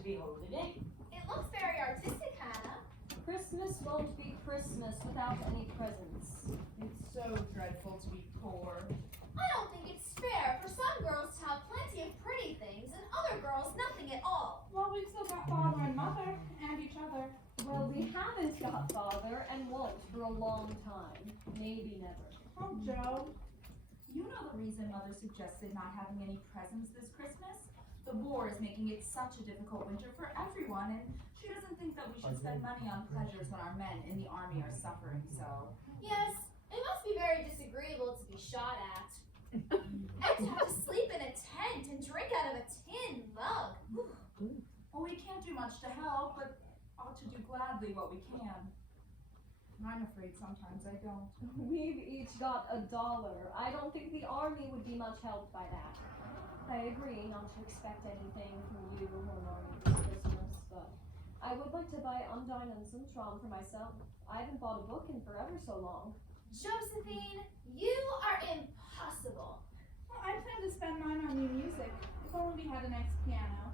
to be holding it. It looks very artistic, Hannah. Christmas won't be Christmas without any presents. It's so dreadful to be poor. I don't think it's fair for some girls to have plenty of pretty things and other girls nothing at all. Well, we've still got father and mother and each other. Well, we haven't got father and won't for a long time. Maybe never. Oh, Joe. You know the reason Mother suggested not having any presents this Christmas? The war is making it such a difficult winter for everyone, and she doesn't think that we should spend money on pleasures when our men in the army are suffering so. Yes, it must be very disagreeable to be shot at. And to have to sleep in a tent and drink out of a tin mug. Well, we can't do much to help, but ought to do gladly what we can. I'm afraid sometimes I don't. We've each got $1. I don't think the army would be much help by that. I agree not to expect anything from you or Norman this Christmas, but I would like to buy Undine and Sintram for myself. I haven't bought a book in forever so long. Josephine, you are impossible. Well, I plan to spend mine on new music. If only we had a nice piano.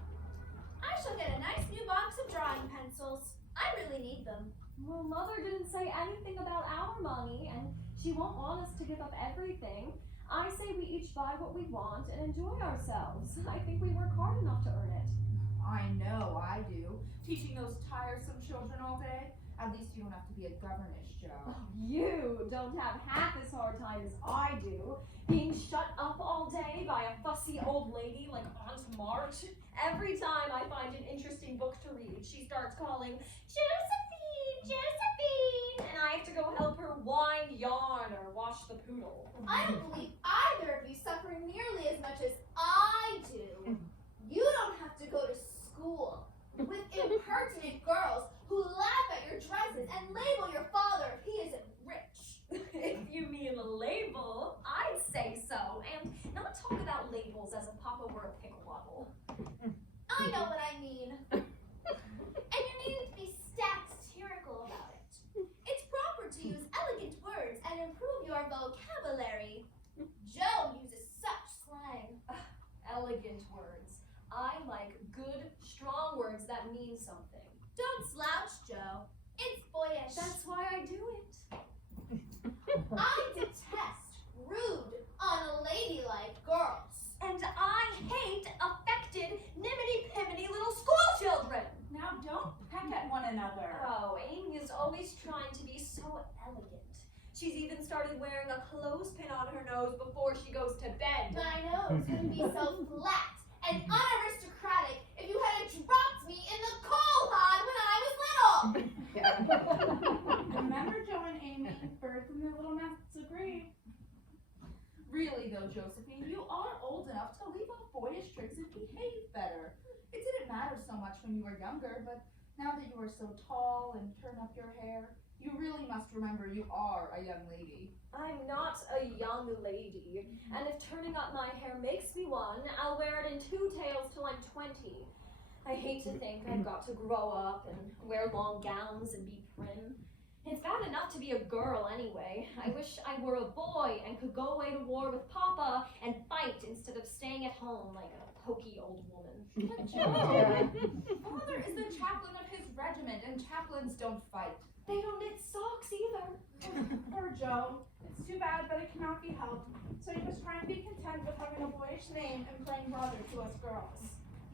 I shall get a nice new box of drawing pencils. I really need them. Well, Mother didn't say anything about our money, and she won't want us to give up everything. I say we each buy what we want and enjoy ourselves. I think we work hard enough to earn it. I know I do. Teaching those tiresome children all day. At least you don't have to be a governess, Joe. You don't have half as hard time as I do, being shut up all day by a fussy old lady like Aunt March. Every time I find an interesting book to read, she starts calling, Josephine, Josephine, and I have to go help her wind yarn or wash the poodle. I don't believe either of you suffer nearly as much as I do. You don't have to go to school with impertinent girls who laugh at your dresses and label your father if he isn't rich. If you mean a label, I'd say so, and not talk about labels as if Papa were a pickle. I know what I mean. And you needn't be satirical about it. It's proper to use elegant words and improve your vocabulary. Joe uses such slang. Elegant words. I like good, strong words that mean something. Don't slouch, Joe. It's boyish. That's why I do it. I detest rude, unladylike girls. And I hate affected, nimmity-pimmity little school children. Now don't peck at one another. Oh, Amy is always trying to be so elegant. She's even started wearing a clothespin on her nose before she goes to bed. My nose wouldn't be so flat and unaristocratic if you hadn't dropped me in the coal pod when I was little. Remember Joe and Amy, birds in their little nests agree. Really though, Josephine, you are old enough to leave off boyish tricks and behave better. It didn't matter so much when you were younger, but now that you are so tall and turn up your hair, you really must remember you are a young lady. I'm not a young lady, and if turning up my hair makes me one, I'll wear it in 2 tails till I'm 20. I hate to think I've got to grow up and wear long gowns and be prim. It's bad enough to be a girl anyway. I wish I were a boy and could go away to war with Papa and fight instead of staying at home like a pokey old woman. But Joe, Father is the chaplain of his regiment, and chaplains don't fight. They don't knit socks either. Poor Joe. It's too bad, but it cannot be helped. So you must try and be content with having a boyish name and playing brother to us girls.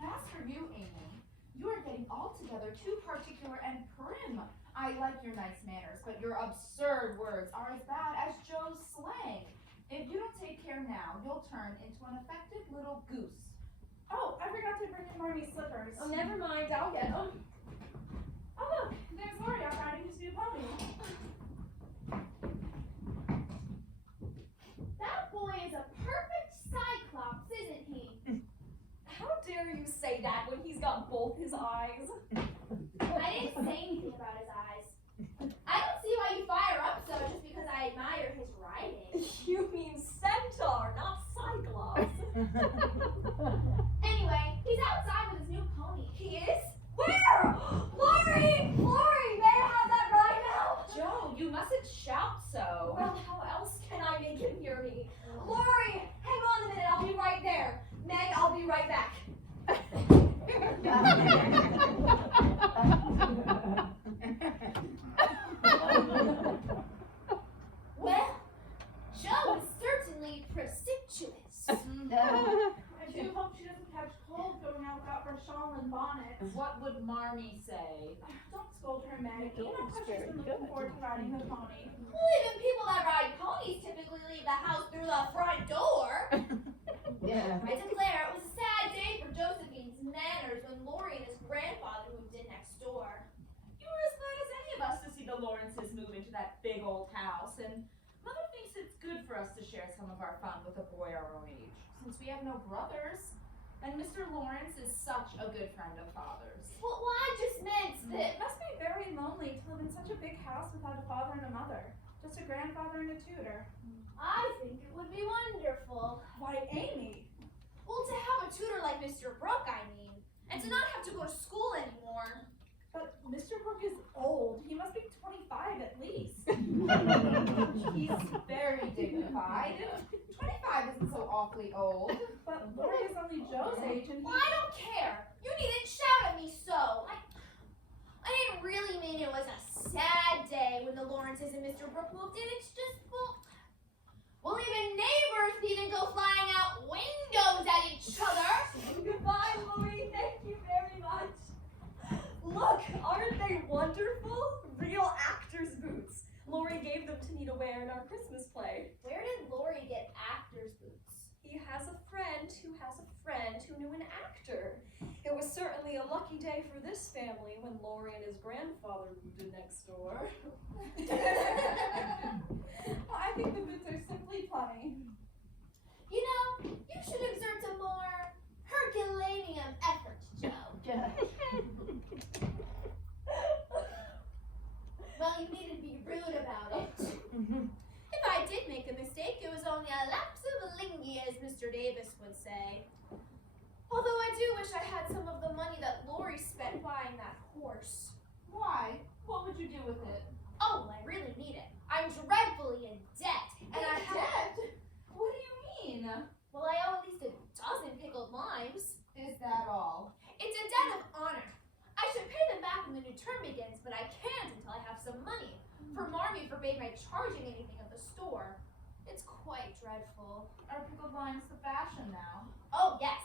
And as for you, Amy, you are getting altogether too particular and prim. I like your nice manners, but your absurd words are as bad as Joe's slang. If you don't take care now, you'll turn into an affected little goose. Oh, I forgot to bring in Marmie's slippers. Oh, never mind, I'll get them. Oh look, there's Lori out riding his new pony. That boy is a perfect cyclops, isn't he? How dare you say that when he's got both his eyes? I didn't say anything about his eyes. I don't see why you fire up so just because I admire his riding. You mean centaur, not cyclops. Anyway, he's outside with his new pony. He is? Where? Lori! Lori, may I have that ride now? Joe, you mustn't shout so. Well, how else can I make him hear me? Lori, hang on a minute, I'll be right there. Meg, I'll be right back. Well, Joe is certainly precipitous. I do hope she doesn't catch cold going out without her shawl and bonnet. What would Marmee say? Don't scold her, Meg. You know how she's been looking forward to riding the pony. Well, even people that ride ponies typically leave the house through the front door. I declare it was a sad day for Josephine's manners when Lori and his grandfather moved in next door. You were as glad as any of us to see the Lawrences move into that big old house, and Mother thinks it's good for us to share some of our fun with a boy our own age, since we have no brothers. And Mr. Lawrence is such a good friend of Father's. Well, I just meant that. It must be very lonely to live in such a big house without a father and a mother. Just a grandfather and a tutor. I think it would be wonderful. Why, Amy? Well, to have a tutor like Mr. Brooke, I mean. And to not have to go to school anymore. But Mr. Brooke is old. He must be 25 at least. He's very dignified. 25 isn't so awfully old. But Lori is only Joe's age and Well, I don't care. You needn't shout at me so. I didn't really mean it was a sad day when the Lawrences and Mr. Brooke moved in. It's just, well, even neighbors didn't go flying out windows at each other. Goodbye, Lori. Thank you very much. Look, aren't they wonderful? Real actor's boots. Lori gave them to me to wear in our Christmas play. Where did Lori get actor's boots? He has a friend who has a friend who knew an actor. It was certainly a lucky day for this family when Lori and his grandfather moved in next door. well, I think the boots are simply funny. You know, you should exert a more Herculaneum effort, Joe. Well, you needn't be rude about it. If I did make a mistake, it was only a lapse of linguae, as Mr. Davis would say. Although I do wish I had some of the money that Lori spent buying that horse. Why? What would you do with it? Oh, I really need it. I'm dreadfully in debt, and I have. What do you mean? Well, I owe at least a dozen pickled limes. Is that all? It's a debt of honor. I should pay them back when the new term begins, but I can't until I have some money. For Marmee forbade my charging anything at the store. It's quite dreadful. Are pickled limes the fashion now? Oh, yes.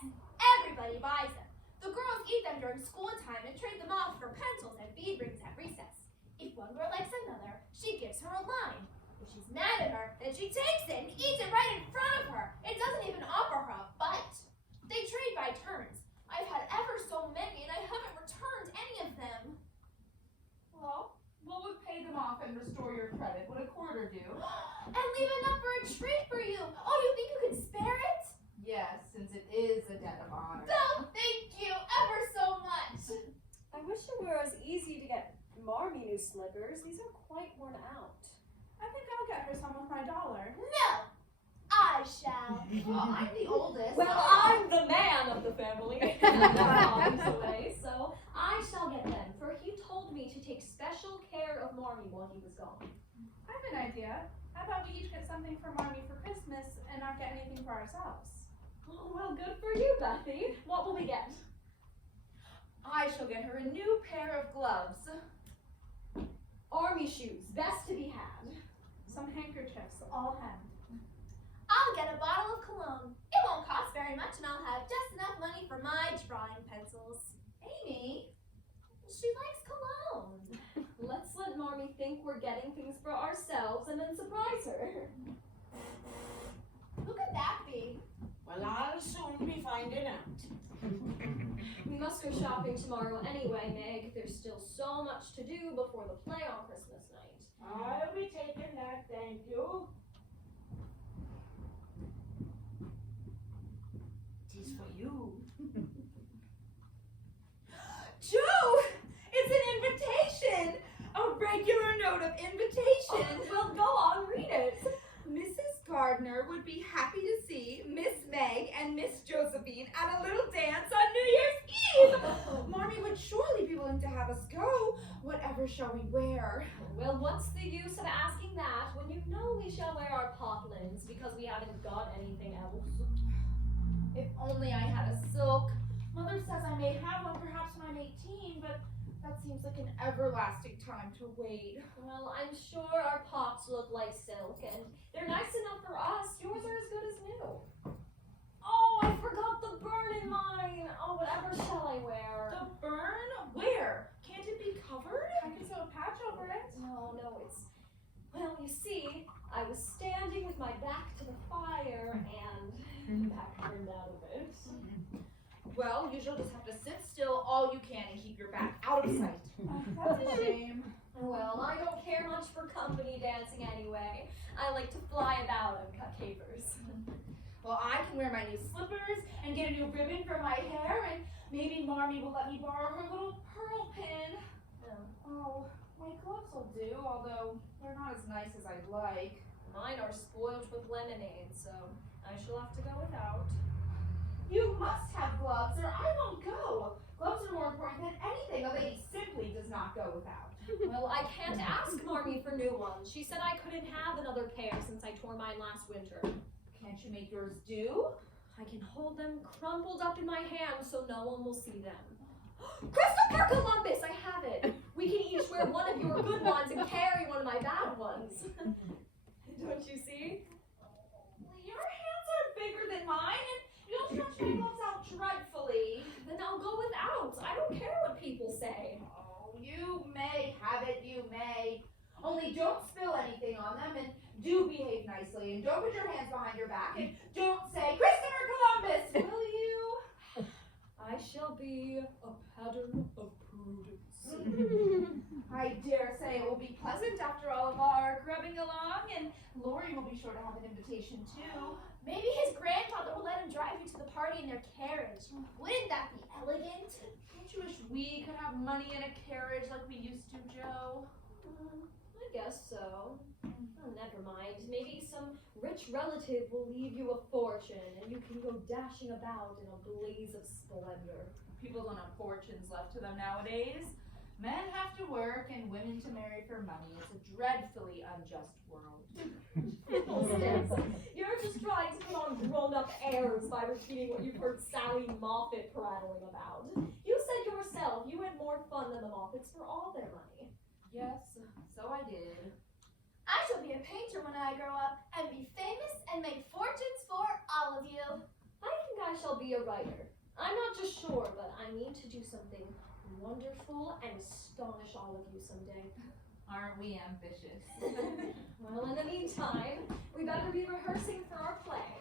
Everybody buys them. The girls eat them during school time and trade them off for pencils and bead rings at recess. If one girl likes another, she gives her a lime. If she's mad at her, then she takes it and eats it right in front of her. It doesn't even offer her a bite. They trade by turns. I've had ever so many and I haven't returned any of them. Well, what would pay them off and restore your credit? Would a quarter do? And leave enough for a treat for you. Oh, you think you could spare it? Yes, since it is a debt of honor. Oh, thank you ever so much. I wish it were as easy to get Marmee new slippers. These are quite worn out. I think I'll get her some with my dollar. No, I shall. Well, I'm the oldest. Well, I'm the man of the family. Mom's away, so I shall get them, for he told me to take special care of Marmee while he was gone. I have an idea. How about we each get something for Marmee for Christmas and not get anything for ourselves? Oh, well, good for you, Bethy. What will we get? I shall get her a new pair of gloves. Army shoes, best to be had. Some handkerchiefs, all hemmed. I'll get a bottle of cologne. It won't cost very much and I'll have just enough money for my drawing pencils. Amy, she likes cologne. Let's let Marmee think we're getting things for ourselves and then surprise her. Who could that be? Well, I'll soon be finding out. We must go shopping tomorrow anyway, Meg. There's still so much to do before the play on Christmas night. I'll be taking that, thank you. Tis for you. Joe! It's an invitation! A regular note of invitation! Well, go on, read it. Mrs. Gardner would be happy to see Miss Meg and Miss Josephine at a little dance on New Year's Eve! Marmee would surely be willing to have us go. Whatever shall we wear? Well, what's the use of asking that when you know we shall wear our poplins because we haven't got anything else? If only I had a silk. Mother says I may have one perhaps when I'm 18, but that seems like an everlasting time to wait. Well, I'm sure our pops look like silk, and they're nice enough for us. Yours are as good as new. Oh, I forgot the burn in mine. Oh, whatever shall I wear? The burn? Where? Can't it be covered? I can sew a patch over it. No, it's... Well, you see, I was standing with my back to the fire, and the back burned out a bit. Well, you shall just have to sit still all you can and keep your back out of sight. That's a shame. Well, I don't care much for company dancing anyway. I like to fly about and cut capers. Well, I can wear my new slippers and get a new ribbon for my hair, and maybe Marmee will let me borrow her little pearl pin. Oh, my gloves will do, although they're not as nice as I'd like. Mine are spoiled with lemonade, so I shall have to go without. You must have gloves, or I won't go. Gloves are more important than anything a lady simply does not go without. Well, I can't ask Marmee for new ones. She said I couldn't have another pair since I tore mine last winter. Can't you make yours do? I can hold them crumpled up in my hand so no one will see them. Christopher Columbus, I have it. We can each wear one of your good ones and carry one of my bad ones. Don't you see? Your hands are bigger than mine, and you'll stretch my gloves out dreadfully. Then I'll go without. I don't care what people say. Oh, you may have it, you may. Only don't spill anything on them, and do behave nicely, and don't put your hands behind your back, and don't say, Christopher Columbus, will you? I shall be a pattern of prudence. I dare say it will be pleasant after all of our grubbing along, and Lori will be sure to have an invitation too. Maybe his grandfather will let him drive you to the party in their carriage. Wouldn't that be elegant? Don't you wish we could have money in a carriage like we used to, Joe? I guess so. Oh, never mind. Maybe some rich relative will leave you a fortune and you can go dashing about in a blaze of splendor. People don't have fortunes left to them nowadays. Men have to work and women to marry for money. It's a dreadfully unjust world. You're just trying to put on grown-up airs by repeating what you've heard Sally Moffat prattling about. You said yourself you had more fun than the Moffats for all their money. Yes, so I did. I shall be a painter when I grow up and be famous and make fortunes for all of you. I think I shall be a writer. I'm not just sure, but I mean to do something wonderful and astonish all of you someday. Aren't we ambitious? Well, in the meantime, we better be rehearsing for our play.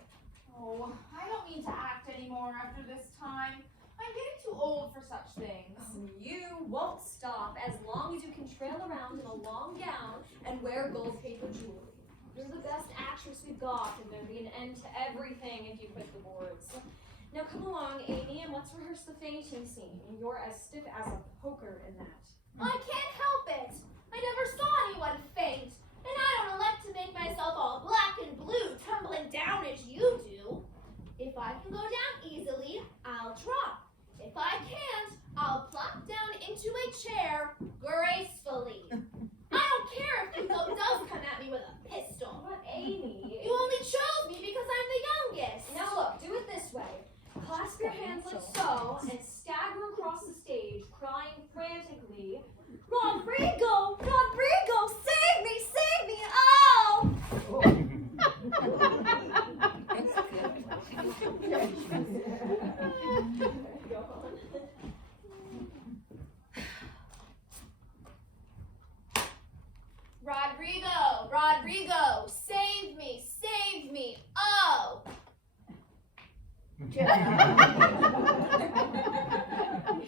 Oh, I don't mean to act anymore after this time. I'm getting too old for such things. You won't stop as long as you can trail around in a long gown and wear gold paper jewelry. You're the best actress we've got, and there'd be an end to everything if you quit the boards. Now come along, Amy, and let's rehearse the fainting scene. You're as stiff as a poker in that. I can't help it. I never saw anyone faint, and I don't elect to make myself all black and blue tumbling down as you do. If I can go down easily, I'll drop. If I can't, I'll plop down into a chair gracefully. I don't care if Hugo does come at me with a pistol. But Amy... You only chose me because I'm the youngest. Now look, do it this way. Clasp your hands like so, and stagger across the stage, crying frantically, Rodrigo! Rodrigo! Save me! Save me! Oh! Rodrigo! Rodrigo! Save me! Save me! Oh!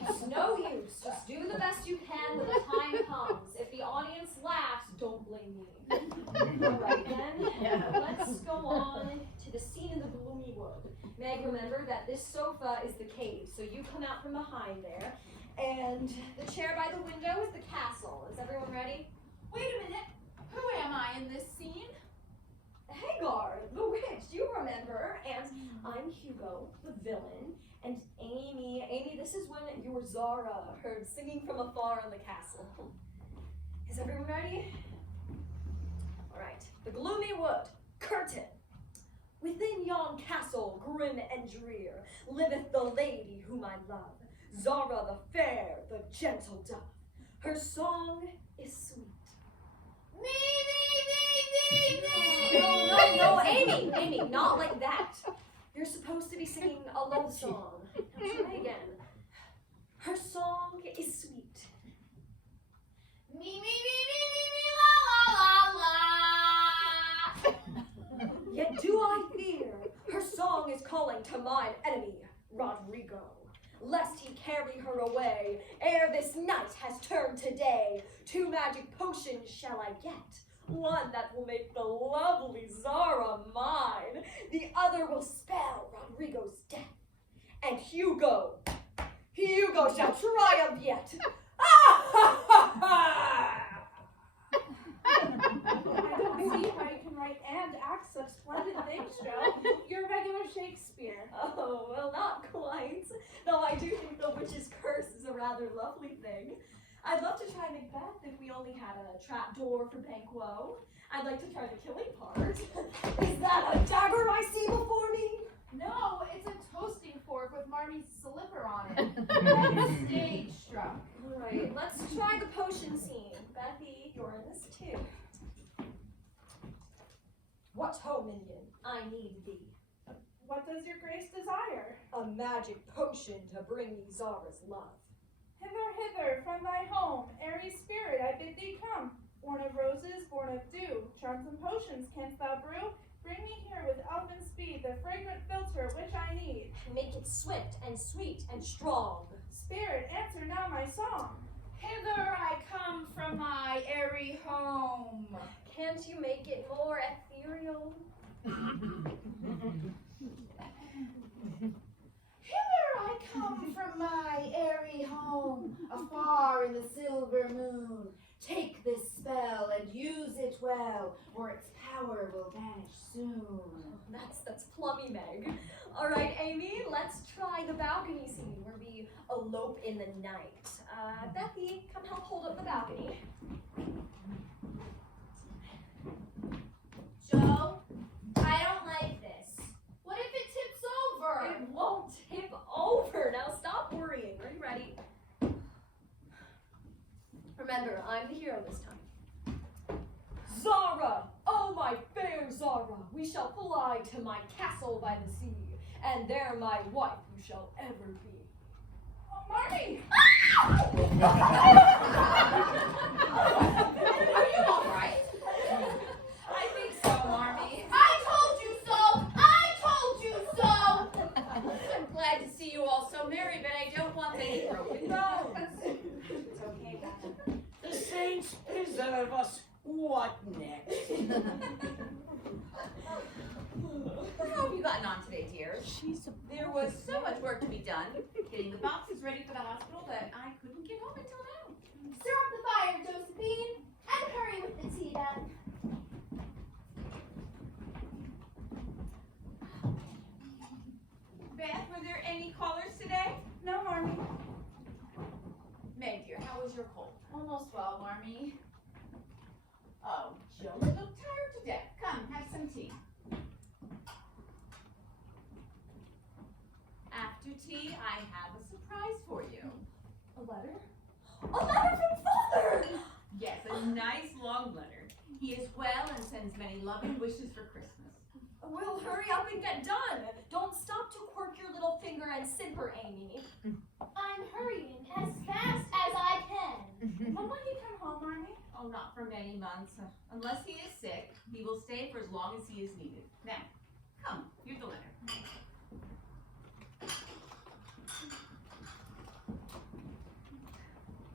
It's no use. Just do the best you can when the time comes. If the audience laughs, don't blame me. Alright then, let's go on to the scene in the gloomy wood. Meg, remember that this sofa is the cave, so you come out from behind there. And the chair by the window is the castle. Is everyone ready? Wait a minute. Who am I in this scene? Hagar, the witch, you remember. And I'm Hugo, the villain. And Amy, this is when you're Zara, heard singing from afar in the castle. Is everyone ready? All right. The gloomy wood, curtain. Within yon castle, grim and drear, liveth the lady whom I love, Zara the fair, the gentle dove. Her song is sweet. No, Amy, not like that. You're supposed to be singing a love song. Now try again. Her song is sweet. La la la. Yet do I fear her song is calling to mine enemy, Rodrigo, lest he carry her away ere this night has turned to day. 2 magic potions shall I get, one that will make the lovely Zara mine, the other will spell Rodrigo's death, and Hugo shall triumph yet. I don't see how you can write and act such splendid things, Joe. You're a regular Shakespeare. Oh, well, not quite. Though I do think the witch's curse is a rather lovely thing. I'd love to try Macbeth if we only had a trap door for Banquo. I'd like to try the killing part. Is that a dagger I see before me? No, it's a toasting fork with Marmy's slipper on it. And stage struck. All right, let's try the potion scene. Bethy, you're in this too. What ho, minion? I need thee. What does your grace desire? A magic potion to bring me Zara's love. Hither, from thy home, airy spirit, I bid thee come. Born of roses, born of dew, charms and potions canst thou brew? Bring me here with elfin speed the fragrant philtre which I need. Make it swift and sweet and strong. Spirit, answer now my song. Hither I come from my airy home. Can't you make it more ethereal? Hither I come from my airy home, afar in the silver moon. Take this spell and use it well, or its power will vanish soon. That's plummy, Meg. All right, Amy, let's try the balcony scene where we elope in the night. Bethy, come help hold up the balcony. Joe, I don't like this. What if it tips over? It won't tip over. Now stop worrying. Are you ready? Remember, I'm the hero this time. Zara! Oh, my fair Zara! We shall fly to my castle by the sea, and there my wife you shall ever be. Oh, Marmy! Are you all right? I think so, Marmy. I told you so! I told you so! I'm glad to see you all so merry, but I don't want any broken bones. It's okay, Beth. The saints preserve us. What next? How have you gotten on today, dears? There was so much work to be done, getting the boxes ready for the hospital, that I couldn't get home until now. Stir up the fire, Josephine, and hurry with the tea then. Beth, were there any callers today? No, Marmy. Meg, dear, how was your cold? Almost well, Marmy. Oh, Joe, you look tired to death. Come, have some tea. After tea, I have a surprise for you. A letter? A letter from Father! Yes, a nice long letter. He is well and sends many loving wishes for Christmas. Well, hurry up and get done. Don't stop to quirk your little finger and simper, Amy. I'm hurrying as fast as I can. When will he come home, Marmy? Oh, not for many months. Unless he is sick, he will stay for as long as he is needed. Now, come, here's the letter.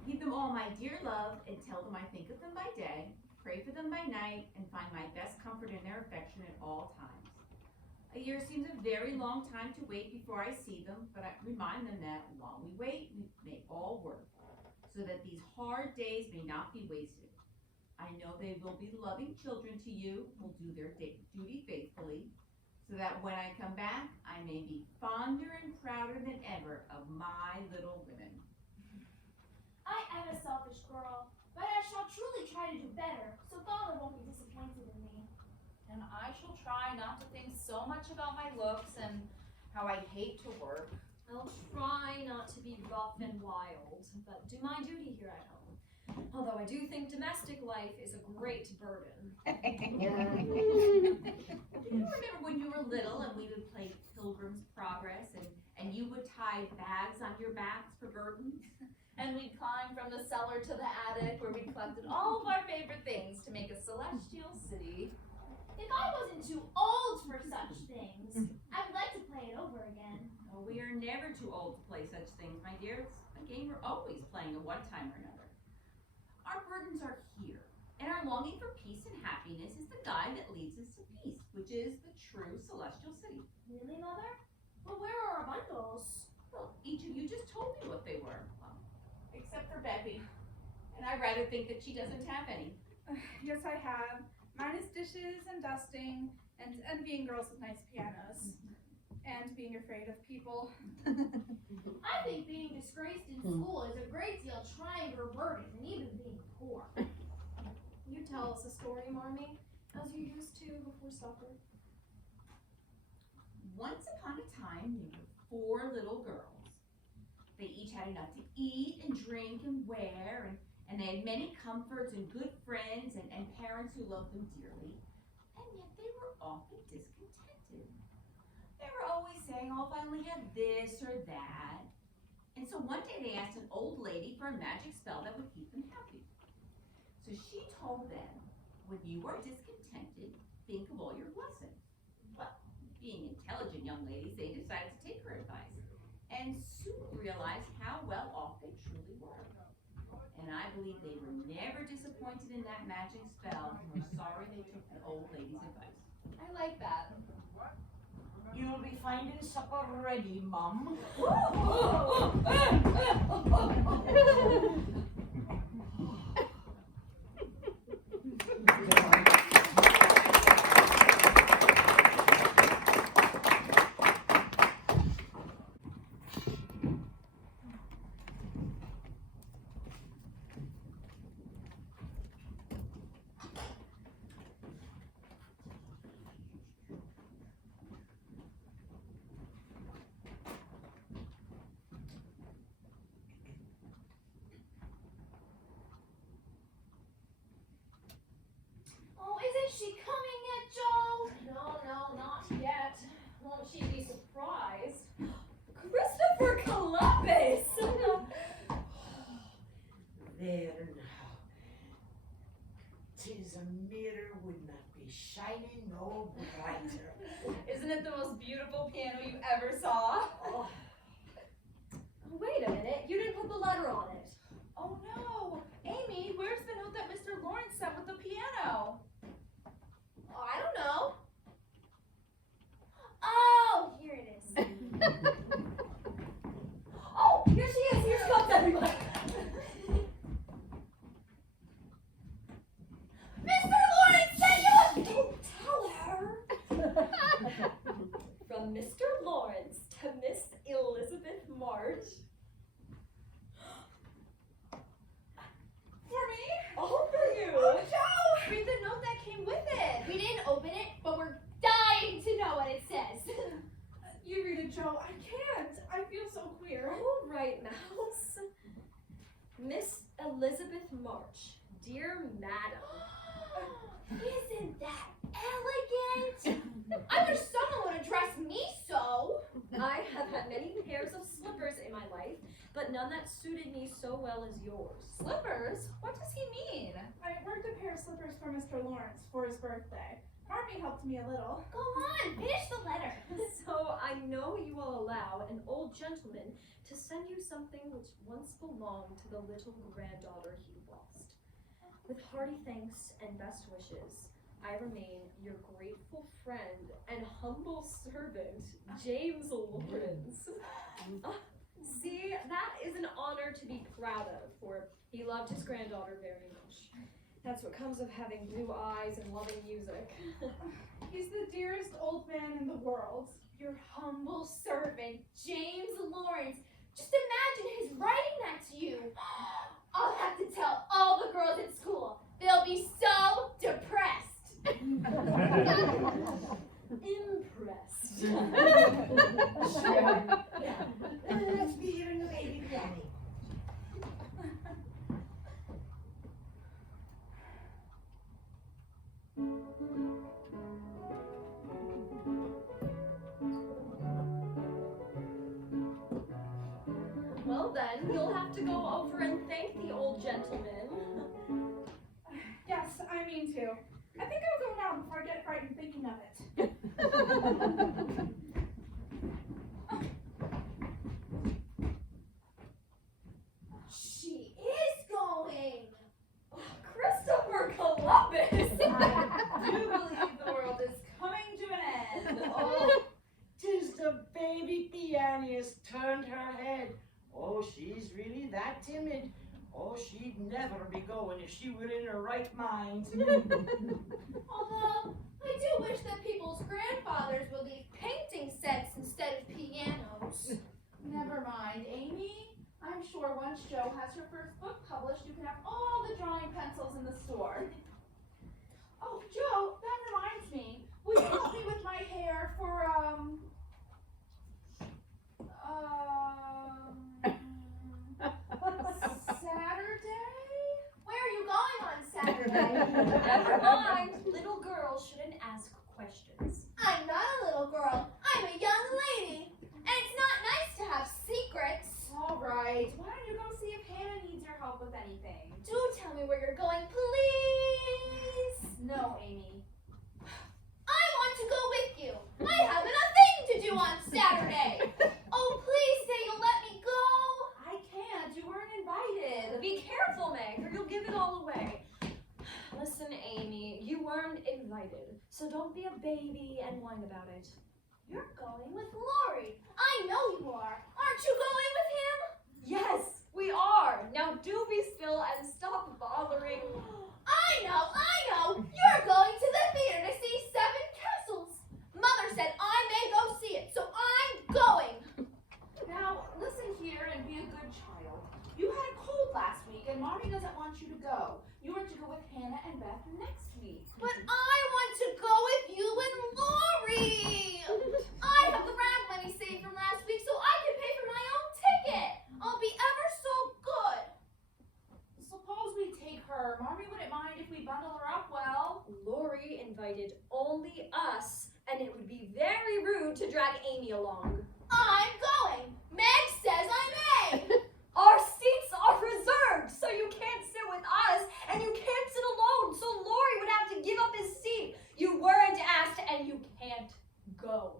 Give them all my dear love and tell them I think of them by day, pray for them by night, and find my best comfort in their affection at all times. A year seems a very long time to wait before I see them, but I remind them that while we wait, we may all work, so that these hard days may not be wasted. I know they will be loving children to you, will do their duty faithfully, so that when I come back, I may be fonder and prouder than ever of my little women. I am a selfish girl, but I shall truly try to do better, so Father won't be disappointed in me. And I shall try not to think so so much about my looks and how I hate to work. I'll try not to be rough and wild, but do my duty here at home. Although I do think domestic life is a great burden. Do you remember when you were little and we would play Pilgrim's Progress and you would tie bags on your backs for burdens? And we'd climb from the cellar to the attic where we collected all of our favorite things to make a celestial city. If I wasn't too old for such things, I would like to play it over again. Oh, we are never too old to play such things, my dear. It's a game we're always playing at one time or another. Our burdens are here, and our longing for peace and happiness is the guide that leads us to peace, which is the true celestial city. Really, Mother? Well, where are our bundles? Well, each of you just told me what they were. Except for Becky. And I rather think that she doesn't have any. Yes, I have. Mine is dishes and dusting and envying girls with nice pianos. And being afraid of people. I think being disgraced in school is a great deal trying your burden than even being poor. You tell us a story, Marmee, as you used to before supper. Once upon a time, there were 4 little girls. They each had enough to eat and drink and wear, and they had many comforts and good friends and parents who loved them dearly. And yet they were often discontented. They were always saying, oh, if I only had this or that. And so one day they asked an old lady for a magic spell that would keep them happy. So she told them, when you are discontented, think of all your blessings. Well, being intelligent young ladies, they decided to take her advice and soon realized how well off they truly were. And I believe they were never disappointed in that magic spell and were sorry they took the old lady's advice. I like that. You'll be finding supper ready, Mum. Oh, isn't she coming yet, Joe? No, not yet. Won't she be surprised? Christopher Columbus! There now. 'Tis a mirror would not be shining no brighter. Isn't it the most beautiful piano you ever saw? Oh, Wait a minute, you didn't put the letter on it. Oh no! Amy, where's the note that Mr. Lawrence sent with the piano? Oh, I don't know. Oh, here it is. Oh, here she is! Here she comes, everybody! Mr. Lawrence sent you a... Don't tell her! From Mr. Lawrence to Miss Elizabeth March. For me? All for you! Oh, Joe! Read the note that came with it. We didn't open it, but we're dying to know what it says. You read it, Joe. I can't. I feel so queer. All right, Mouse. Miss Elizabeth March, dear Madam. Isn't that elegant? I wish someone would address me so. I have had many pairs of slippers in my life, but none that suited me so well as yours. Slippers? What does he mean? I worked a pair of slippers for Mr. Lawrence for his birthday. Marmee helped me a little. Go on, finish the letter. So I know you will allow an old gentleman to send you something which once belonged to the little granddaughter he lost. With hearty thanks and best wishes, I remain your grateful friend and humble servant, James Lawrence. See, that is an honor to be proud of, for he loved his granddaughter very much. That's what comes of having blue eyes and loving music. He's the dearest old man in the world. Your humble servant, James Lawrence. Just imagine his writing that to you. I'll have to tell all the girls at school. They'll be so depressed. Impressed? Let's be hearing the baby piano. Well then, you'll have to go over and thank the old gentleman. Yes, I mean to. I think I'll go now before I get frightened thinking of it. She is going. Christopher Columbus! I do believe the world is coming to an end. Oh, 'tis the baby pianist turned her head. Oh, she's really that timid. Oh, she'd never be going if she were in her right mind. Although, I do wish that people's grandfathers would leave painting sets instead of pianos. Never mind, Amy. I'm sure once Jo has her first book published, you can have all the drawing pencils in the store. Oh, Jo, that reminds me. Will you help me with my hair for, Saturday? Where are you going on Saturday? Never mind, little girls shouldn't ask questions. I'm not a little girl. I'm a young lady. And it's not nice to have secrets. All right. Why don't you go see if Hannah needs your help with anything? Do tell me where you're going, please. No, Amy. I want to go with you. I have enough thing to do on Saturday. Oh, please say you'll let me go. I can't. You weren't invited. Be careful, Meg, or you'll give it all away. Listen, Amy, you weren't invited, so don't be a baby and whine about it. You're going with Lori. I know you are. Aren't you going with him? Yes, we are. Now do be still and stop bothering. I know. You're going to the theater to see Seven Castles. Mother said I may go see it, so I'm going. Now, listen here and be a good child. You had a cold last week, and Mommy doesn't want you to go. You are to go with Hannah and Beth next week. But I want to go with you and Lori. I have the rag money saved from last week, so I can pay for my own ticket. I'll be ever so good. Suppose we take her. Mommy wouldn't mind if we bundle her up well. Lori invited only us, and it would be very rude to drag Amy along. I'm going. Meg says I may. Our seats are reserved, so you can't sit with us, and you can't sit alone, so Lori would have to give up his seat. You weren't asked, and you can't go.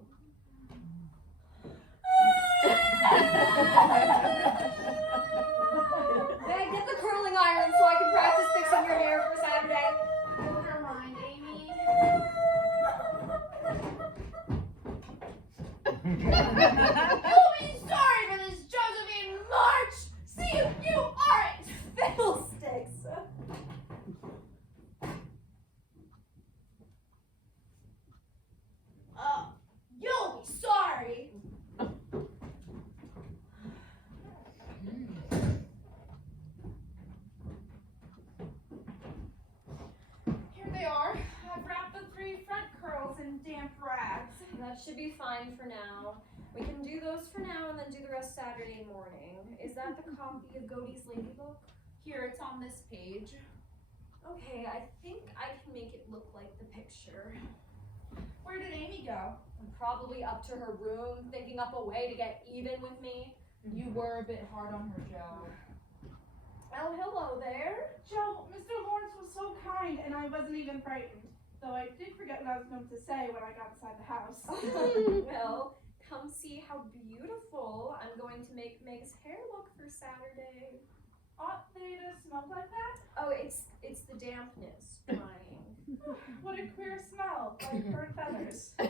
Meg, get the curling iron so I can practice fixing your hair for Saturday. Never mind, Amy. You'll be sorry for this, Josephine March. See if you aren't. Fiddlesticks. You'll be sorry. Here they are. I've wrapped the 3 front curls in damp rags. That should be fine for now. We can do those for now and then do the rest Saturday morning. Is that the copy of Godey's Ladybook? Here, it's on this page. Okay, I think I can make it look like the picture. Where did Amy go? I'm probably up to her room, thinking up a way to get even with me. You were a bit hard on her, Jo. Oh, hello there. Jo, Mr. Lawrence was so kind, and I wasn't even frightened. Though I did forget what I was going to say when I got inside the house. Well, come see how beautiful I'm going to make Meg's hair look for Saturday. Ought they to smell like that? Oh, it's the dampness drying. What a queer smell, like burnt feathers. When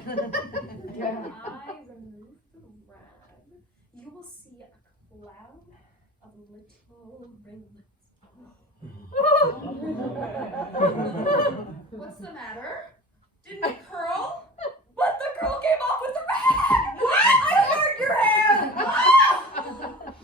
I remove the rag, you will see a cloud of little ringlets. What's the matter? Didn't it curl? But the girl came off with the rag! What? I hurt your hair!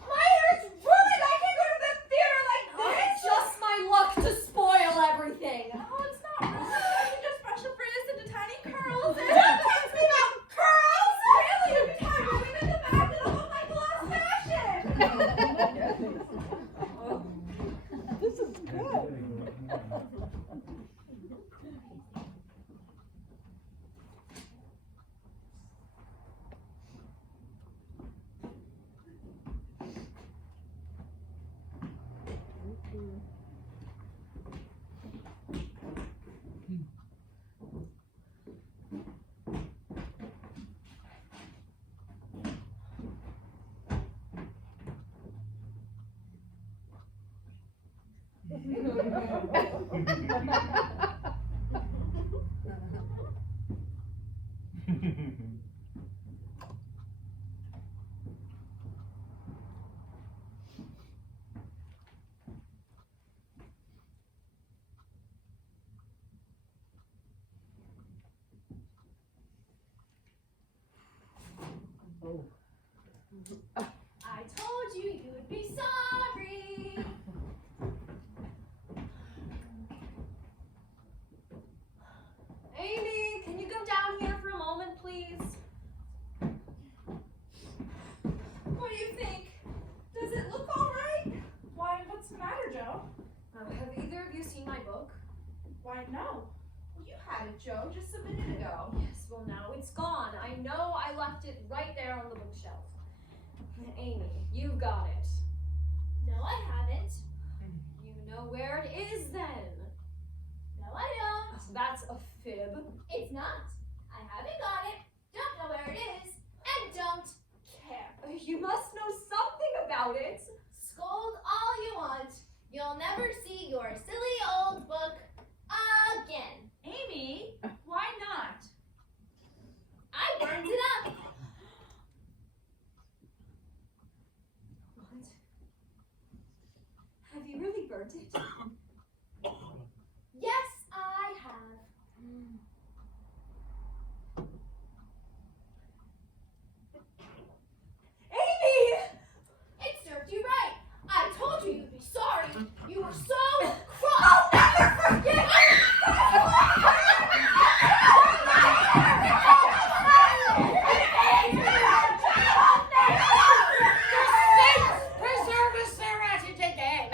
My hair's ruined. I can't go to the theater like this. It's just my luck to spoil everything. Oh, it's not ruined. You just brush the frizz into tiny curls. Don't talk to me about curls. Really? Every time you're in the I told you you'd be sorry. Amy, can you come down here for a moment, please? What do you think? Does it look alright? Why, what's the matter, Joe? Have either of you seen my book? Why, no. You had it, Joe, just a minute ago. Yes, well now it's gone. I know I left it right there on the bookshelf. Amy, you've got it. No, I haven't. You know where it is then. No, I don't. That's a fib. It's not. I haven't got it, don't know where it is, and don't care. You must know something about it. Scold all you want. You'll never see your silly old book again. Amy, why not? I burned it up. What? Have you really burnt it? Yes, I have. Amy! It served you right. I told you you'd be sorry. You were so cross. I'll never forget. Preserve us, they're at it again.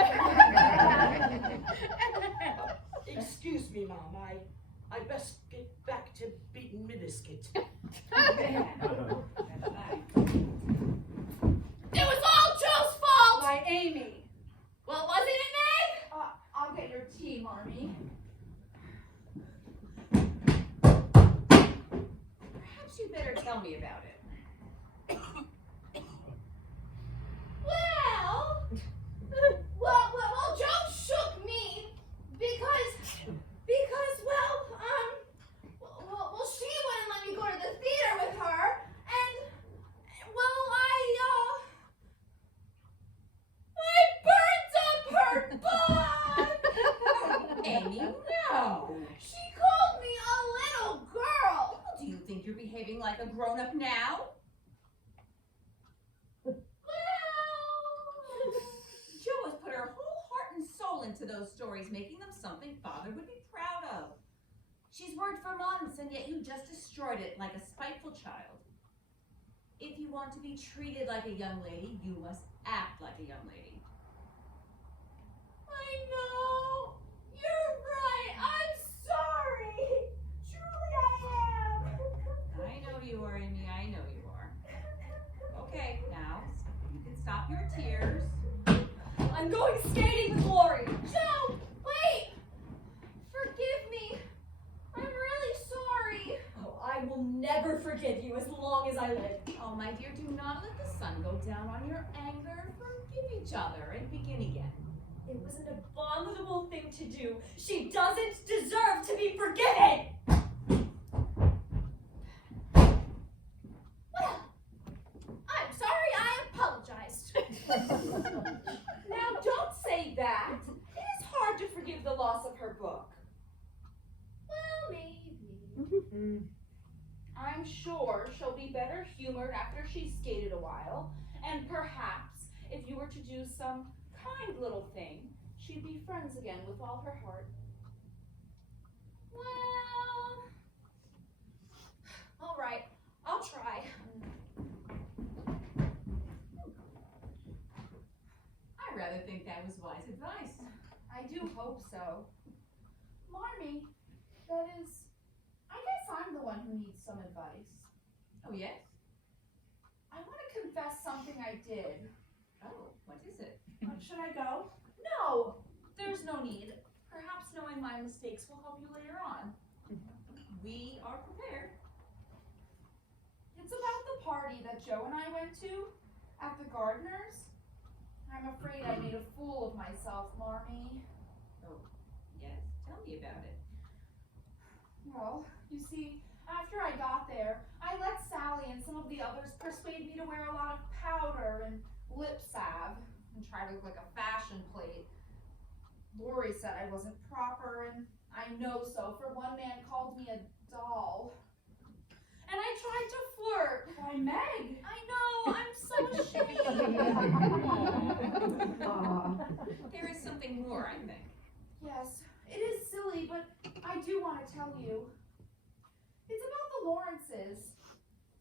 Excuse me, Mom. I best get back to beating Midisket. It was all Joe's fault. Why, Amy. Well, wasn't it, Meg? I'll get your tea, Marmee. Perhaps you better tell me about it. Well, Joe shook me because, well, she wouldn't let me go to the theater with her, and, well, I burned up her book! Amy, no. She called me a little girl! Do you think you're behaving like a grown-up now? Well... Jo has put her whole heart and soul into those stories, making them something Father would be proud of. She's worked for months, and yet you just destroyed it like a spiteful child. If you want to be treated like a young lady, you must act like a young lady. I know. You're right. I'm sorry. Truly I am. I know you are, Amy. I know you are. Okay, now you can stop your tears. I'm going skating with Lori. Joe, wait. Forgive me. I'm really sorry. Oh, I will never forgive you as long as I live. Oh, my dear, do not let the sun go down on your anger. Forgive each other and begin again. It was an abominable thing to do. She doesn't deserve to be forgiven! Well, I'm sorry I apologized. Now, don't say that. It is hard to forgive the loss of her book. Well, maybe. I'm sure she'll be better humored after she's skated a while, and perhaps if you were to do some kind little thing, she'd be friends again with all her heart. Well, All right, I'll try. I rather think that was wise advice. I do hope so. Marmee, that is, I guess I'm the one who needs some advice. Oh, yes? I want to confess something I did. Oh, what is it? Should I go? No, there's no need. Perhaps knowing my mistakes will help you later on. We are prepared. It's about the party that Joe and I went to at the gardener's. I'm afraid I made a fool of myself, Marmee. Yes? me about it. Well, you see, after I got there, I let Sally and some of the others persuade me to wear a lot of powder and lip salve and try to look like a fashion plate. Lori said I wasn't proper, and I know so, for one man called me a doll. And I tried to flirt. Why, Meg? I know, I'm so ashamed. There is something more, I think. Yes, it is silly, but I do want to tell you. It's about the Lawrences.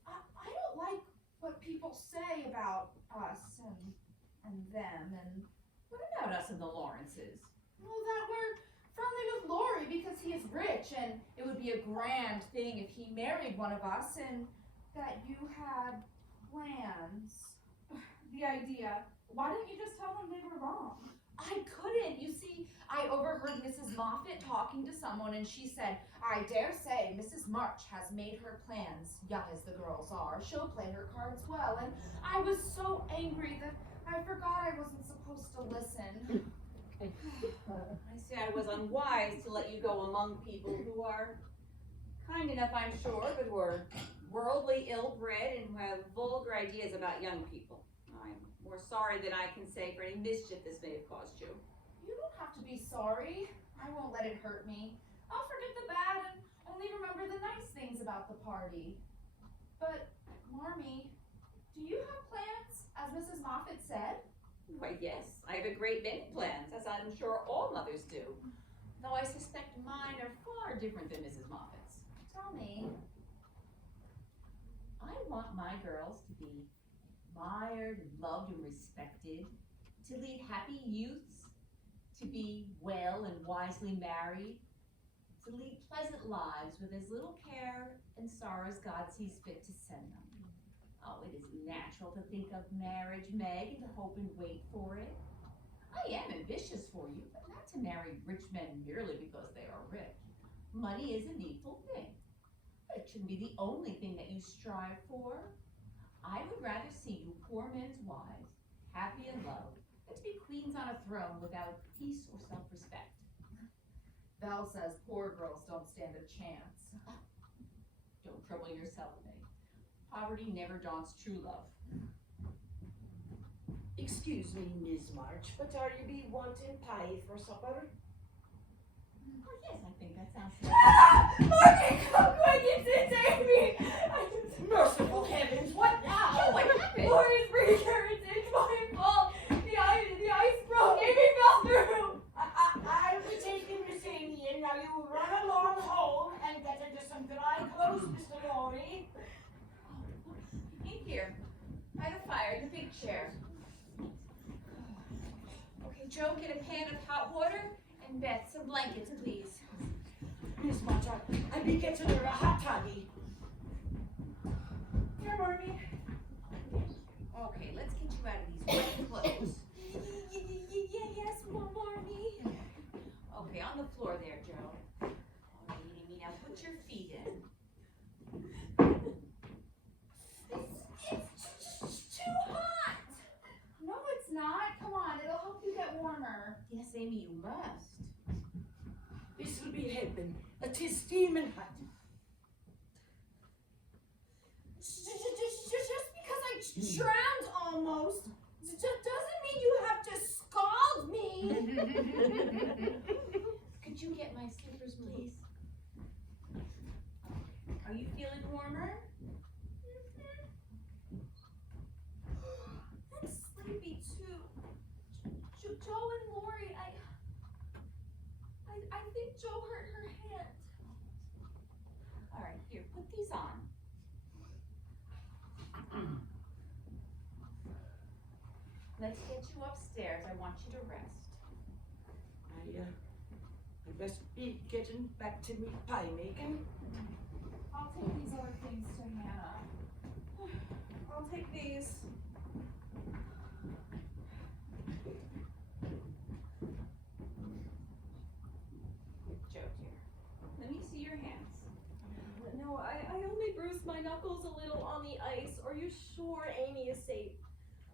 I don't like what people say about us and them and, What about us and the Lawrences? well, that we're friendly with Laurie because he is rich and it would be a grand thing if he married one of us, and that you had plans. The idea. Why didn't you just tell them they were wrong? I couldn't. You see, I overheard Mrs. Moffat talking to someone, and she said, I dare say Mrs. March has made her plans, young as the girls are. She'll play her cards well. And I was so angry that I forgot I wasn't supposed to listen. I say I was unwise to let you go among people who are kind enough, I'm sure, but who are worldly, ill-bred, and who have vulgar ideas about young people. I'm more sorry than I can say for any mischief this may have caused you. You don't have to be sorry. I won't let it hurt me. I'll forget the bad and only remember the nice things about the party. But, Marmee, do you have plans, as Mrs. Moffat said? Why, yes, I have a great many plans, as I'm sure all mothers do. Though I suspect mine are far different than Mrs. Moffat's. Tell me. I want my girls to be admired, loved, and respected, to lead happy youths, to be well and wisely married, to lead pleasant lives with as little care and sorrow as God sees fit to send them. Oh, it is natural to think of marriage, Meg, and to hope and wait for it. I am ambitious for you, but not to marry rich men merely because they are rich. Money is a needful thing, but it shouldn't be the only thing that you strive for. I would rather see you poor men's wives, happy and loved, than to be queens on a throne without peace or self-respect. Val says poor girls don't stand a chance. Don't trouble yourself, Meg. Poverty never daunts true love. Excuse me, Miss March, but are you be wanting pie for supper? Oh, yes, I think that sounds Marmee, come quick! It's Amy! Merciful heavens, what now? What happened? Lori's breaker, it's my fault! The ice broke, Amy fell through! I'll be taking Miss Amy in. Now you run along home and get into some dry clothes, Mr. Lorry. In here, by the fire, the big chair. Okay, Joe, get a pan of hot water, and Beth, some blankets, please. Miss March, I'll be getting her a hot toddy. Here, Marmee. Okay, let's get you out of these wet clothes. Yes, Marmee. Okay, on the floor there, Joe. All right, Amy, now put your feet in. It's too hot! No, it's not. Come on, it'll help you get warmer. Yes, Amy, you must. This will be helping. 'Tis steaming hot. Just because I drowned almost doesn't mean you have to scald me. Could you get my slippers, please? Are you feeling warmer? I'm sleepy too. Joe and Lori, I think Joe hurt her hand. All right, here, put these on. Let's get you upstairs. I want you to rest. I best be getting back to me pie making. I'll take these other things to Hannah. I'll take these. Joe, dear, let me see your hands. No, I only bruised my knuckles a little on the ice. Are you sure Amy is safe?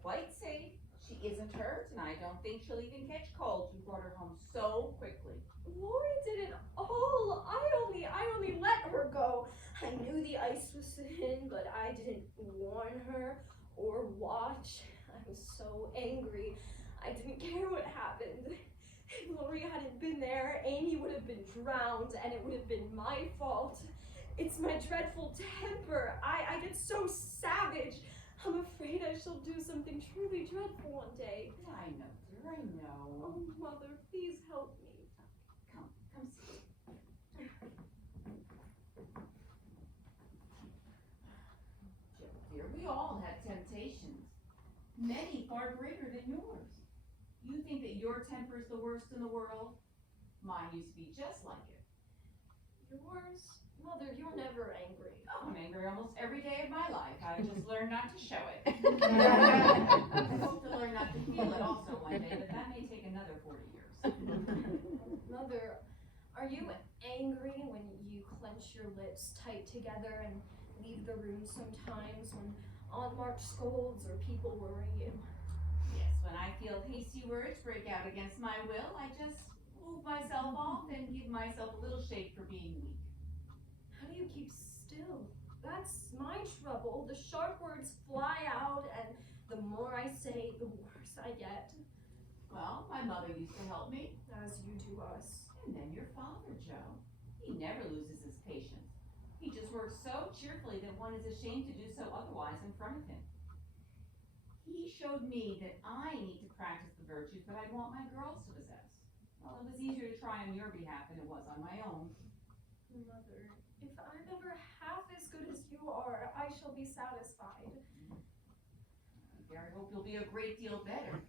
Quite safe. She isn't hurt, and I don't think she'll even catch cold. You brought her home so quickly. Lori did it all. I only let her go. I knew the ice was thin, but I didn't warn her or watch. I was so angry. I didn't care what happened. If Lori hadn't been there, Amy would have been drowned, and it would have been my fault. It's my dreadful temper. I get so savage. I'm afraid I shall do something truly dreadful one day. I know, dear, I know. Oh, Mother, please help me. Come see. Dear, we all have temptations. Many far greater than yours. You think that your temper is the worst in the world? Mine used to be just like it. Yours? Mother, you're never angry. Oh, I'm angry almost every day of my life. I just learned not to show it. I hope to learn not to feel it also one day, but that may take another 40 years. Mother, are you angry when you clench your lips tight together and leave the room sometimes when Aunt March scolds or people worry you? Yes, when I feel hasty words break out against my will, I just move myself off and give myself a little shake for being weak. How do you keep still? That's my trouble. The sharp words fly out, and the more I say, the worse I get. Well, my mother used to help me. As you do us. And then your father, Joe. He never loses his patience. He just works so cheerfully that one is ashamed to do so otherwise in front of him. He showed me that I need to practice the virtues that I want my girls to possess. Well, it was easier to try on your behalf than it was on my own. Mother, if I'm ever half as good as you are, I shall be satisfied. Dear, I hope you'll be a great deal better.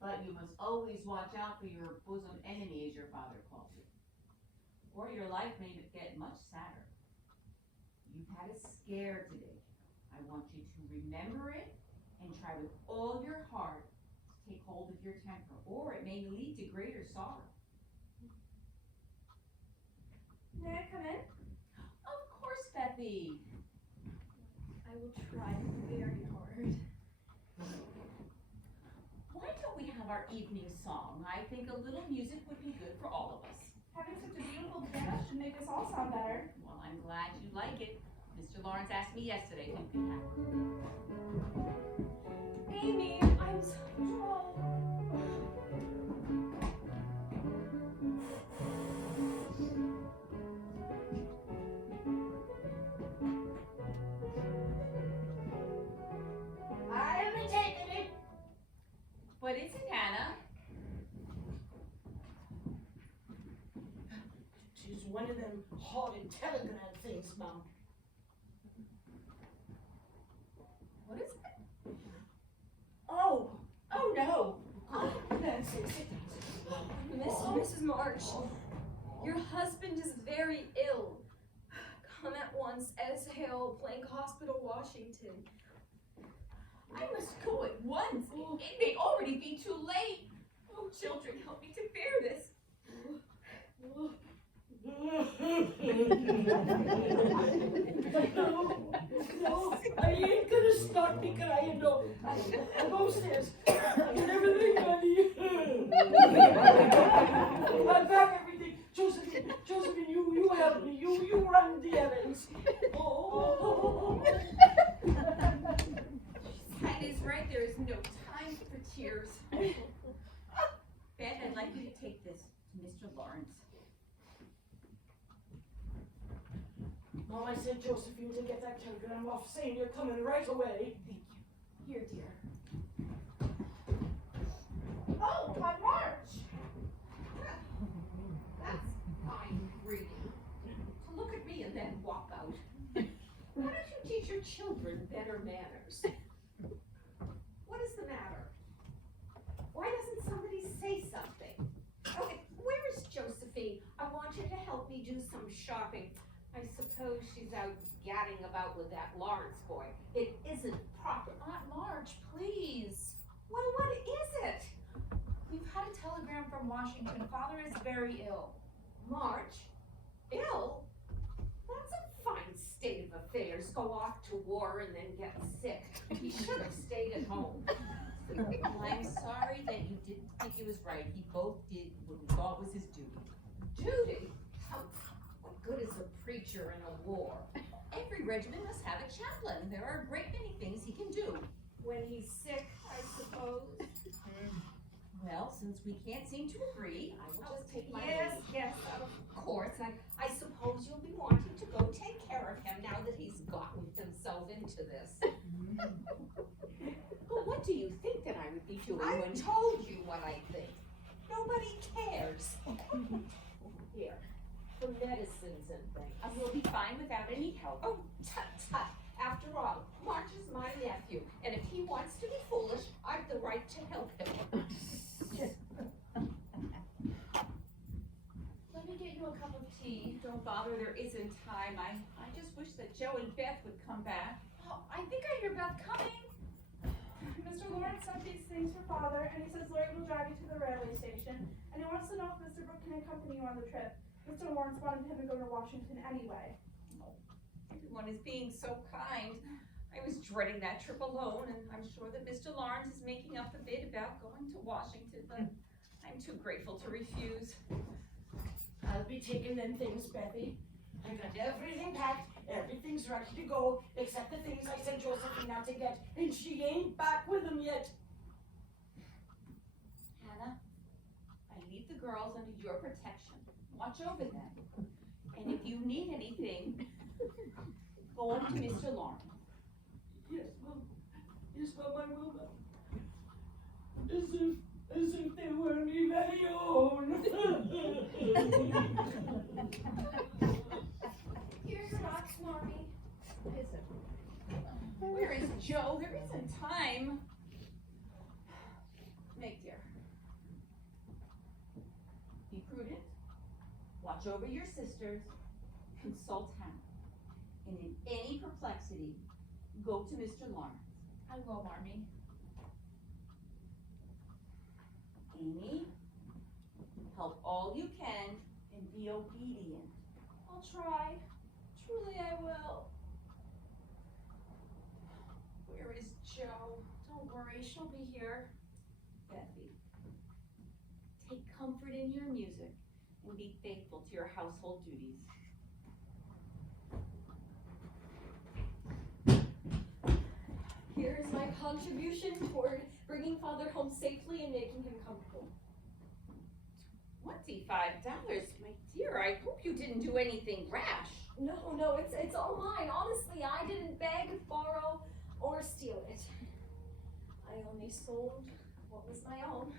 But you must always watch out for your bosom enemy, as your father calls it. Or your life may get much sadder. You've had a scare today. I want you to remember it and try with all your heart to take hold of your temper, or it may lead to greater sorrow. May I come in? Of course, Bethy. I will try very hard. Why don't we have our evening song? I think a little music would be good for all of us. Having such a beautiful piano should make us all sound better. Well, I'm glad you like it. Mr. Lawrence asked me yesterday if you could have it. Amy, I'm so drunk. I haven't taken it. What is it, Hannah? She's one of them haunted telegram things, Mom. What is it? Oh no. Mrs. March, your husband is very ill. Come at once, S. Hale, Blank Hospital, Washington. I must go at once. It may already be too late. Oh, children, help me to bear this. No, I ain't gonna start me crying, no. I go upstairs. I get everything ready. I pack everything. Josephine, you help me. You run the errands. Oh. That is right. There is no time for tears. Beth, I'd like you to take this to Mr. Lawrence. Mom, I sent Josephine to get that telegram off saying you're coming right away. Thank you. Here, dear. Oh, my March! That's fine reading. To look at me and then walk out. Why don't you teach your children better manners? What is the matter? Why doesn't somebody say something? Okay, where is Josephine? I want you to help me do some shopping. I suppose she's out gadding about with that Lawrence boy. It isn't proper. Aunt March, please. Well, what is it? We've had a telegram from Washington. Father is very ill. March? Ill? That's a fine state of affairs. Go off to war and then get sick. He should have stayed at home. Well, I'm sorry that you didn't think it was right. He both did what we thought was his duty. Duty? What good is a preacher in a war? Every regiment must have a chaplain. There are a great many things he can do. When he's sick, I suppose. Well, since we can't seem to agree, I will just take my Yes, leave. yes, of course. I suppose you'll be wanting to go take care of him now that he's gotten himself into this. But what do you think that I would be doing I when told you what I think? Nobody cares. Here, for medicines and things. I will be fine without any help. Oh, tut tut. After all, March is my nephew, and if he wants to be foolish, I've the right to help him. Let me get you a cup of tea. Don't bother, there isn't time. I just wish that Joe and Beth would come back. Oh, I think I hear Beth coming. Mr. Lawrence sent these things for Father, and he says Laurie will drive you to the railway station, and he wants to know if Mr. Brooke can accompany you on the trip. Mr. Lawrence wanted him to go to Washington anyway. Everyone is being so kind. I was dreading that trip alone, and I'm sure that Mr. Lawrence is making up the bid about going to Washington, but I'm too grateful to refuse. I'll be taking them things, Bethy. I got everything packed, everything's ready to go, except the things I sent Josephine out to get, and she ain't back with them yet. Hannah, I leave the girls under your protection. Watch over them. And if you need anything, go on to Mr. Lawrence. Yes, Mom. Yes, Mom, I will, Mom. As if they were me very own. Here are your rocks, Marmy. Where is Joe? There isn't time. Meg, dear. Be prudent. Watch over your sisters. Consult Hannah. And in any perplexity, go to Mr. Lawrence. I will, Marmy. Amy, help all you can and be obedient. I'll try. Truly I will. Where is Joe? Don't worry, she'll be here. Bethy, take comfort in your music and be faithful to your household duties. Here is my contribution toward bringing Father home safely and making him comfortable. $25, my dear. I hope you didn't do anything rash. No, it's all mine. Honestly, I didn't beg, borrow, or steal it. I only sold what was my own.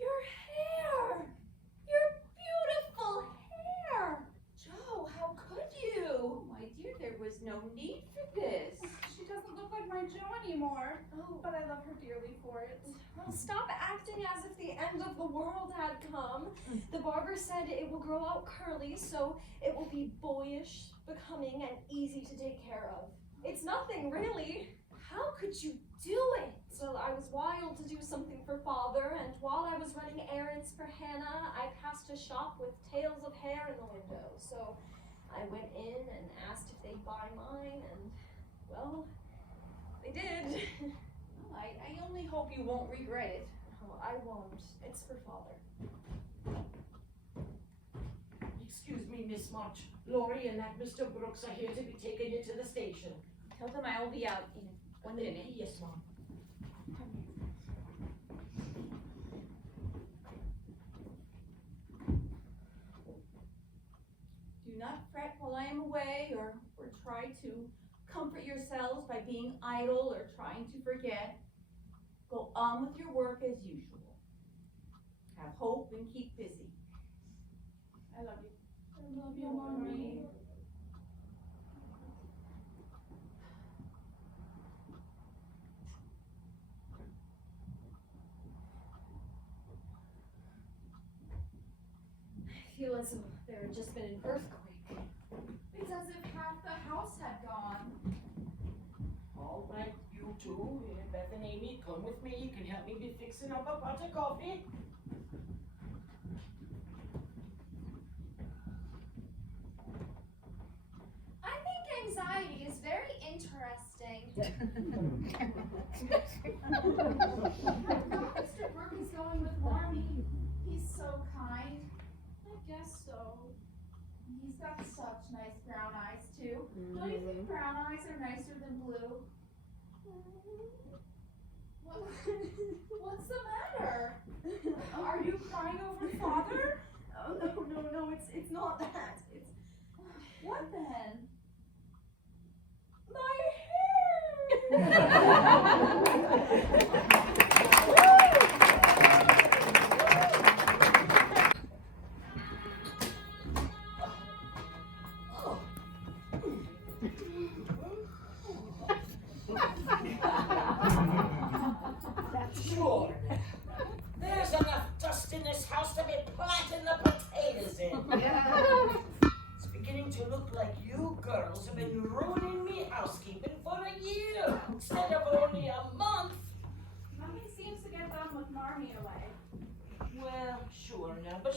Your hair! Your beautiful hair! Joe, how could you? Oh, my dear, there was no need for this. She doesn't look like my Joe anymore, Oh, but I love her dearly for it. well, stop acting as if the end of the world had come. The barber said it will grow out curly, so it will be boyish, becoming, and easy to take care of. It's nothing, really. How could you do it? So I was wild to do something for Father, and while I was running errands for Hannah, I passed a shop with tails of hair in the window. So I went in and asked if they'd buy mine, and, well, they did. Well, I only hope you won't regret it. Oh, I won't. It's for Father. Excuse me, Miss March. Laurie and that Mr. Brooks are here to be taken into the station. Tell them I will be out in 1 minute. Yes, Mom. Do not fret while I am away, or try to comfort yourselves by being idle or trying to forget. Go on with your work as usual. Have hope and keep busy. I love you. I love you, Mommy. I feel as if there had just been an earthquake. It's as if half the house had gone. All right, you two, Beth and Amy, come with me. You can help me be fixing up a pot of coffee. I think anxiety is very interesting. Mr. Brooke is going with Marmy. He's so guess so. He's got such nice brown eyes too. Don't you think brown eyes are nicer than blue? What's the matter? Are you crying over father? Oh, no, it's not that. It's What then? my Sure. There's enough dust in this house to be planting the potatoes in. It's beginning to look like you girls have been ruining me housekeeping for a year instead of only a month. Nothing seems to get done with Marmee away. Well, sure now, but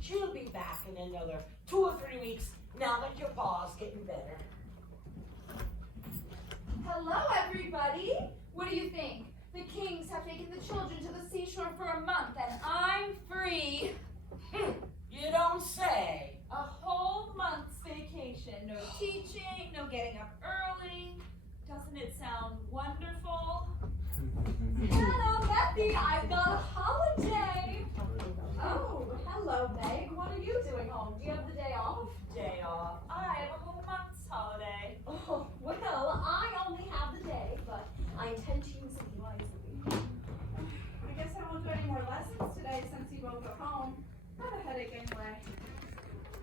she'll be back in another 2 or 3 weeks now that your pa's getting better. Hello, everybody. What do you think? The Kings have taken the children to the seashore for a month, and I'm free. You don't say. A whole month's vacation. No teaching, no getting up early. Doesn't it sound wonderful? Hello, Bethy. I've got a holiday. Oh, hello, Meg. What are you doing home? Do you have the day off? Day off. I have a whole month's holiday. Oh, well, I only have the day, but I intend to use it wisely. I guess I won't do any more lessons today since you won't go home. I have a headache anyway.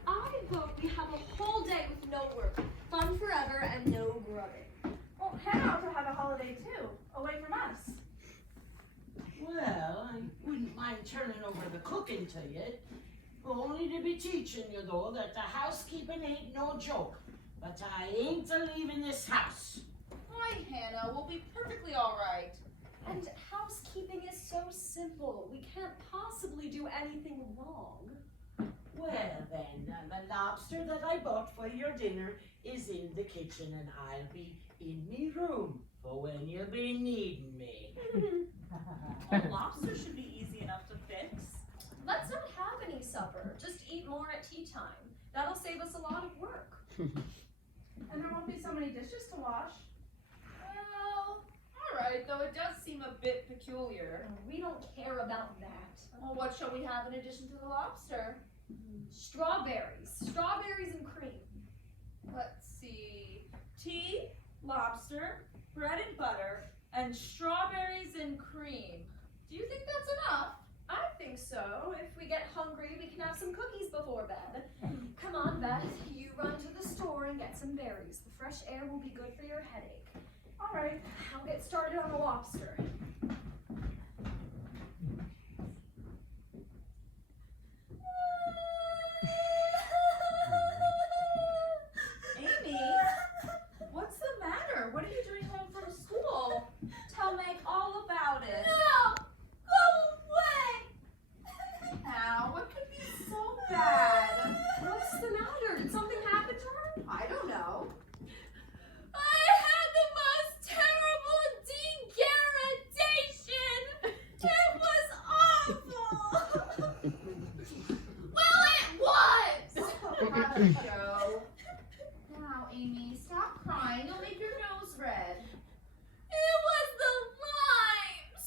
I vote we have a whole day with no work, fun forever, and no grubbing. Well, Hannah ought to have a holiday too, away from us. Well, I wouldn't mind turning over the cooking to you. Only to be teaching you, though, that the housekeeping ain't no joke. But I ain't a-leaving this house. Why, Hannah, we'll be perfectly all right. And housekeeping is so simple. We can't possibly do anything wrong. Well, then, the lobster that I bought for your dinner is in the kitchen, and I'll be in me room for when you'll be needing me. A lobster should be easy enough to fix. Let's not have any supper. Just eat more at tea time. That'll save us a lot of work. And there won't be so many dishes to wash. Well, all right, though it does seem a bit peculiar. We don't care about that. Well, what shall we have in addition to the lobster? Strawberries. Strawberries and cream. Let's see. Tea, lobster, bread and butter, and strawberries and cream. Do you think that's enough? I think so. If we get hungry, we can have some cookies before bed. Come on, Beth. You run to the store and get some berries. The fresh air will be good for your headache. All right. I'll get started on the lobster. Amy, what's the matter? What are you doing home from school? Tell Meg all about it. No! Go away! Now, what could be so bad? What's the matter? Did something happen to her? I don't know. I had the most terrible degradation! It was awful! Well, it was! Have a show. Now, Amy, stop crying. You'll make your nose red. It was the limes!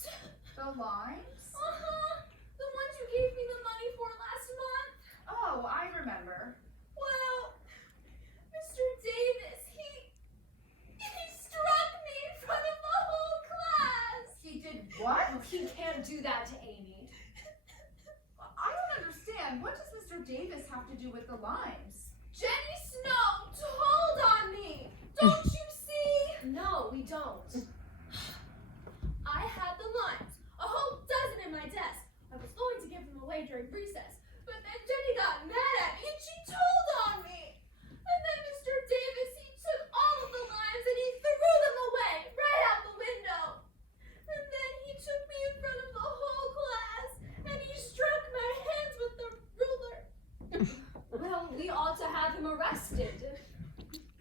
The limes? Uh-huh. The ones you gave me the money for last month. Oh, I remember. Well, Mr. Davis, he struck me in front of the whole class. He did what? He can't do that to Amy. I don't understand. What does Mr. Davis have to do with the limes? Jenny Snow told on me. Don't you see? No, we don't. I had the limes, a whole dozen in my desk. I was going to give them away during recess, but then Jenny got mad at me and she told on me. And then Mr. Davis, he took all of the limes and he threw them away right out the window. And then he took me in front of the whole class and he struck my hands with the ruler. Well, we ought to have him arrested.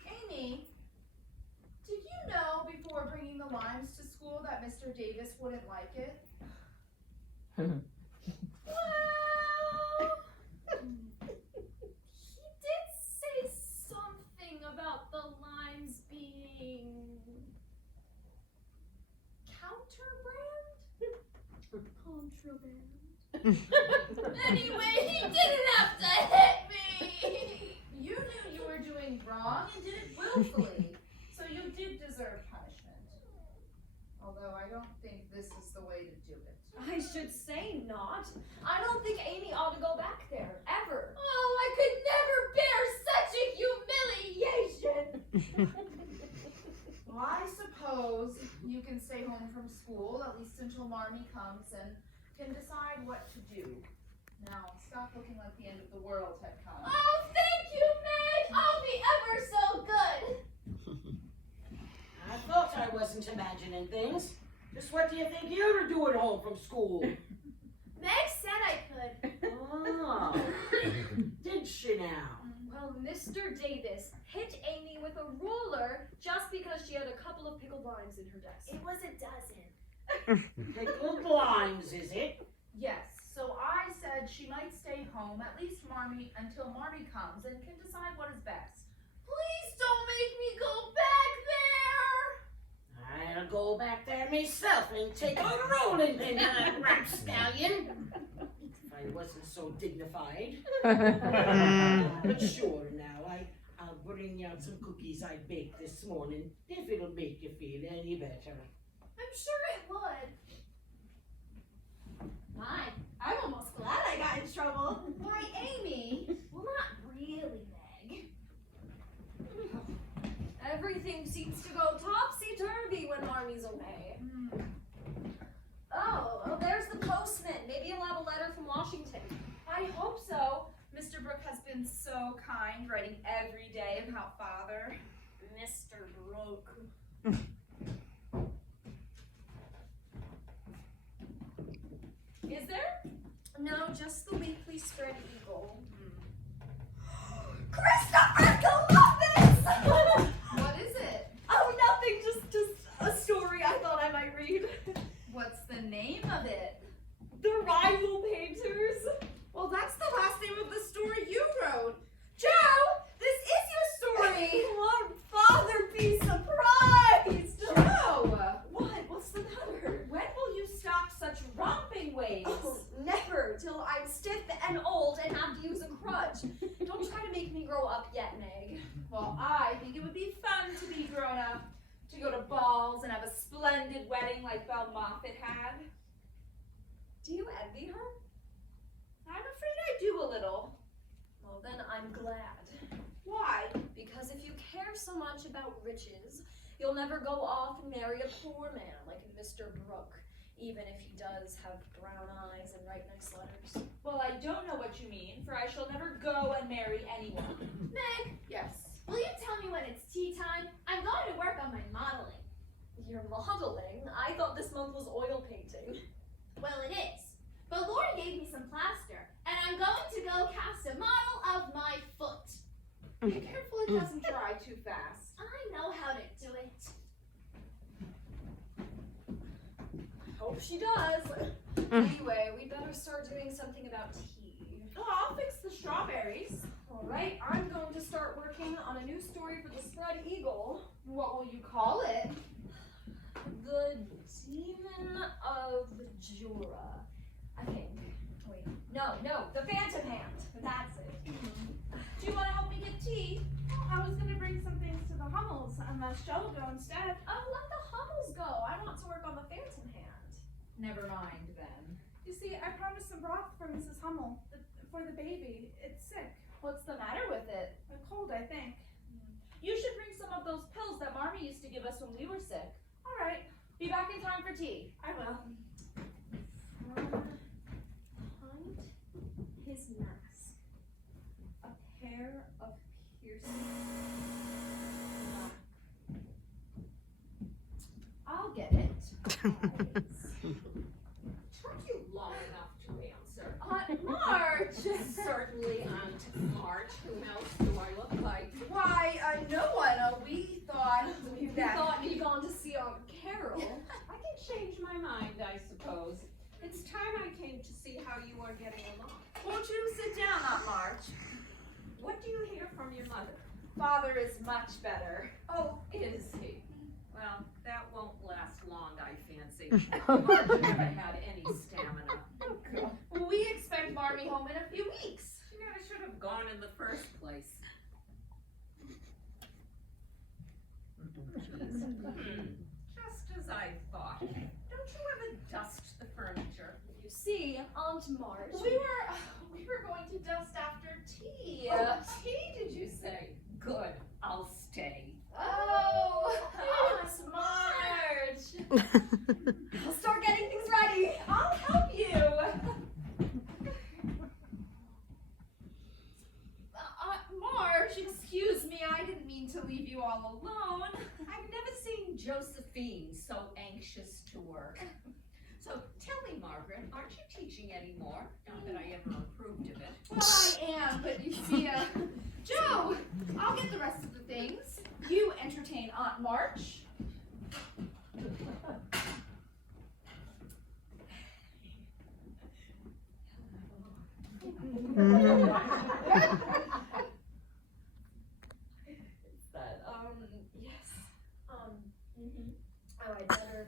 Amy, did you know before bringing the limes to school that Mr. Davis wouldn't like it? Well, intro band. Anyway, he didn't have to hit me. You knew you were doing wrong and did it willfully, so you did deserve punishment. Although I don't think this is the way to do it. I should say not. I don't think Amy ought to go back there, ever. Oh, I could never bear such a humiliation. Well, I suppose you can stay home from school, at least until Marmee comes and can decide what to do. Now, stop looking like the end of the world had come. Oh, thank you, Meg. I'll be ever so good. I thought I wasn't imagining things. Just what do you think you're doing home from school? Meg said I could. Oh, did she now? Well, Mr. Davis hit Amy with a ruler just because she had a couple of pickled limes in her desk. It was a dozen. Pickled limes, is it? Yes, so I said she might stay home, at least Marmee, until Marmee comes and can decide what is best. Please don't make me go back there. I'll go back there myself and take a rolling pin to that rapscallion. If I wasn't so dignified. But sure now, I'll bring out some cookies I baked this morning, if it'll make you feel any better. I'm sure it would. My, I'm almost glad I got in trouble. Why, Amy? Well, not really, Meg. Everything seems to go topsy-turvy when Marmie's away. Oh, well, there's the postman. Maybe he'll have a letter from Washington. I hope so. Mr. Brooke has been so kind, writing every day about Father. Mr. Brooke. Is there? No, just the weekly Spread Eagle. Christopher Columbus! What is it? Oh, nothing. Just a story I thought I might read. What's the name of it? The Rival Painters. Well, that's the last name of the story you wrote. Joe, this is your story. Won't Father be surprised? Joe, What? What's the matter? when will you stop such romping ways? Oh, never till I'm stiff and old and have to use a crutch. Don't try to make me grow up yet, Meg. Well, I think it would be fun to be grown up, to go to balls and have a splendid wedding like Belle Moffat had. Do you envy her? I'm afraid I do a little. Well, then I'm glad. Why? Because if you care so much about riches, you'll never go off and marry a poor man like Mr. Brooke, even if he does have brown eyes and write nice letters. Well, I don't know what you mean, for I shall never go and marry anyone. Meg, Yes. will you tell me when it's tea time? I'm going to work on my modeling. You're modeling? I thought this month was oil painting. Well, it is. But Lori gave me some plaster, and I'm going to go cast a model of my foot. Be careful it doesn't dry too fast. I know how to do it. Hope she does. Anyway, we better start doing something about tea. Oh, I'll fix the strawberries. All right, I'm going to start working on a new story for the Spread Eagle. What will you call it? The Demon of Jura, I think. Wait, no, the Phantom Hand. That's it. Do you want to help me get tea? I was going to bring some things to the Hummels, unless Joe will go instead. Oh, let the Hummels go. I want to work on the Phantom Hand. Never mind then. You see, I promised some broth for Mrs. Hummel, for the baby. It's sick. What's the matter with it? A cold, I think. You should bring some of those pills that Marmee used to give us when we were sick. All right. Be back in time for tea. I will. Behind his mask, a pair of piercing black I'll get it. eyes. Took you long enough to answer. Aunt March! Certainly, Aunt March. Who else do I look like? Why, no one. We thought You thought you'd gone to see Aunt Carol. I can change my mind, I suppose. It's time I came to see how you are getting along. Won't you sit down, Aunt March? What do you hear from your mother? Father is much better. Oh, is he? Well, that won't last long, I fancy. Marge never had any stamina. We expect Marmee home in a few weeks. She never should have gone in the first place. Just as I thought. Don't you ever dust the furniture? You see, Aunt March. We were going to dust after tea. Oh, tea, did you say? Good, I'll stay. Oh, Aunt March. I'll start getting things ready. I'll help you. March, excuse me, I didn't mean to leave you all alone. I've never seen Josephine so anxious to work. So tell me, Margaret, aren't you teaching anymore? Not that I ever approved of it. Well, I am, but you see, Joe, I'll get the rest of the things. You entertain Aunt March. Yes. Oh, I better,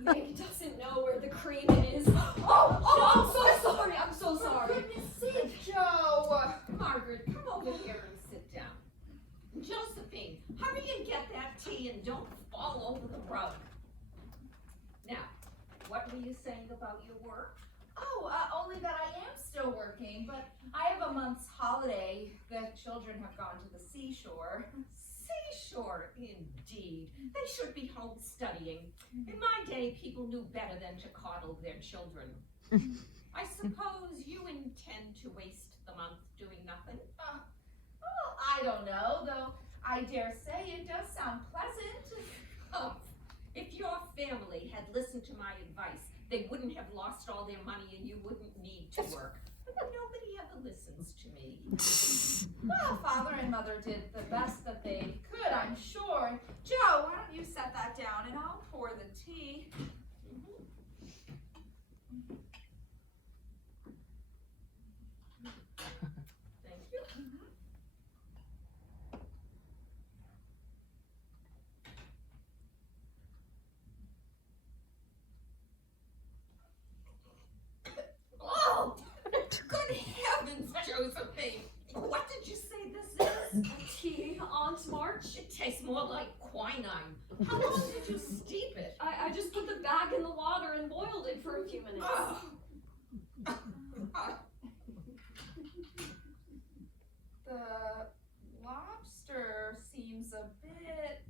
Meg doesn't know where the cream is. I'm so sorry. For goodness sake, Joe. Margaret, come over here and sit down. Josephine, hurry and get that tea and don't fall over the rug. Now, what were you saying about your work? Oh, only that I am still working, but I have a month's holiday. The children have gone to the seashore. Seashore, indeed. They should be home studying. In my day, people knew better than to coddle their children. I suppose you intend to waste the month doing nothing? Well, I don't know, though I dare say it does sound pleasant. Oh, if your family had listened to my advice, they wouldn't have lost all their money and you wouldn't need to work. But nobody ever listens to me. Well, Father and Mother did the best that they could, I'm sure. Joe, why don't you set that down and I'll pour the tea. Thank you. Oh, good heavens, Josephine. What did you say this is? Tea, Aunt March. It tastes more like quinine. How long did you steep it? I just put the bag in the water and boiled it for a few minutes. Oh. The lobster seems a bit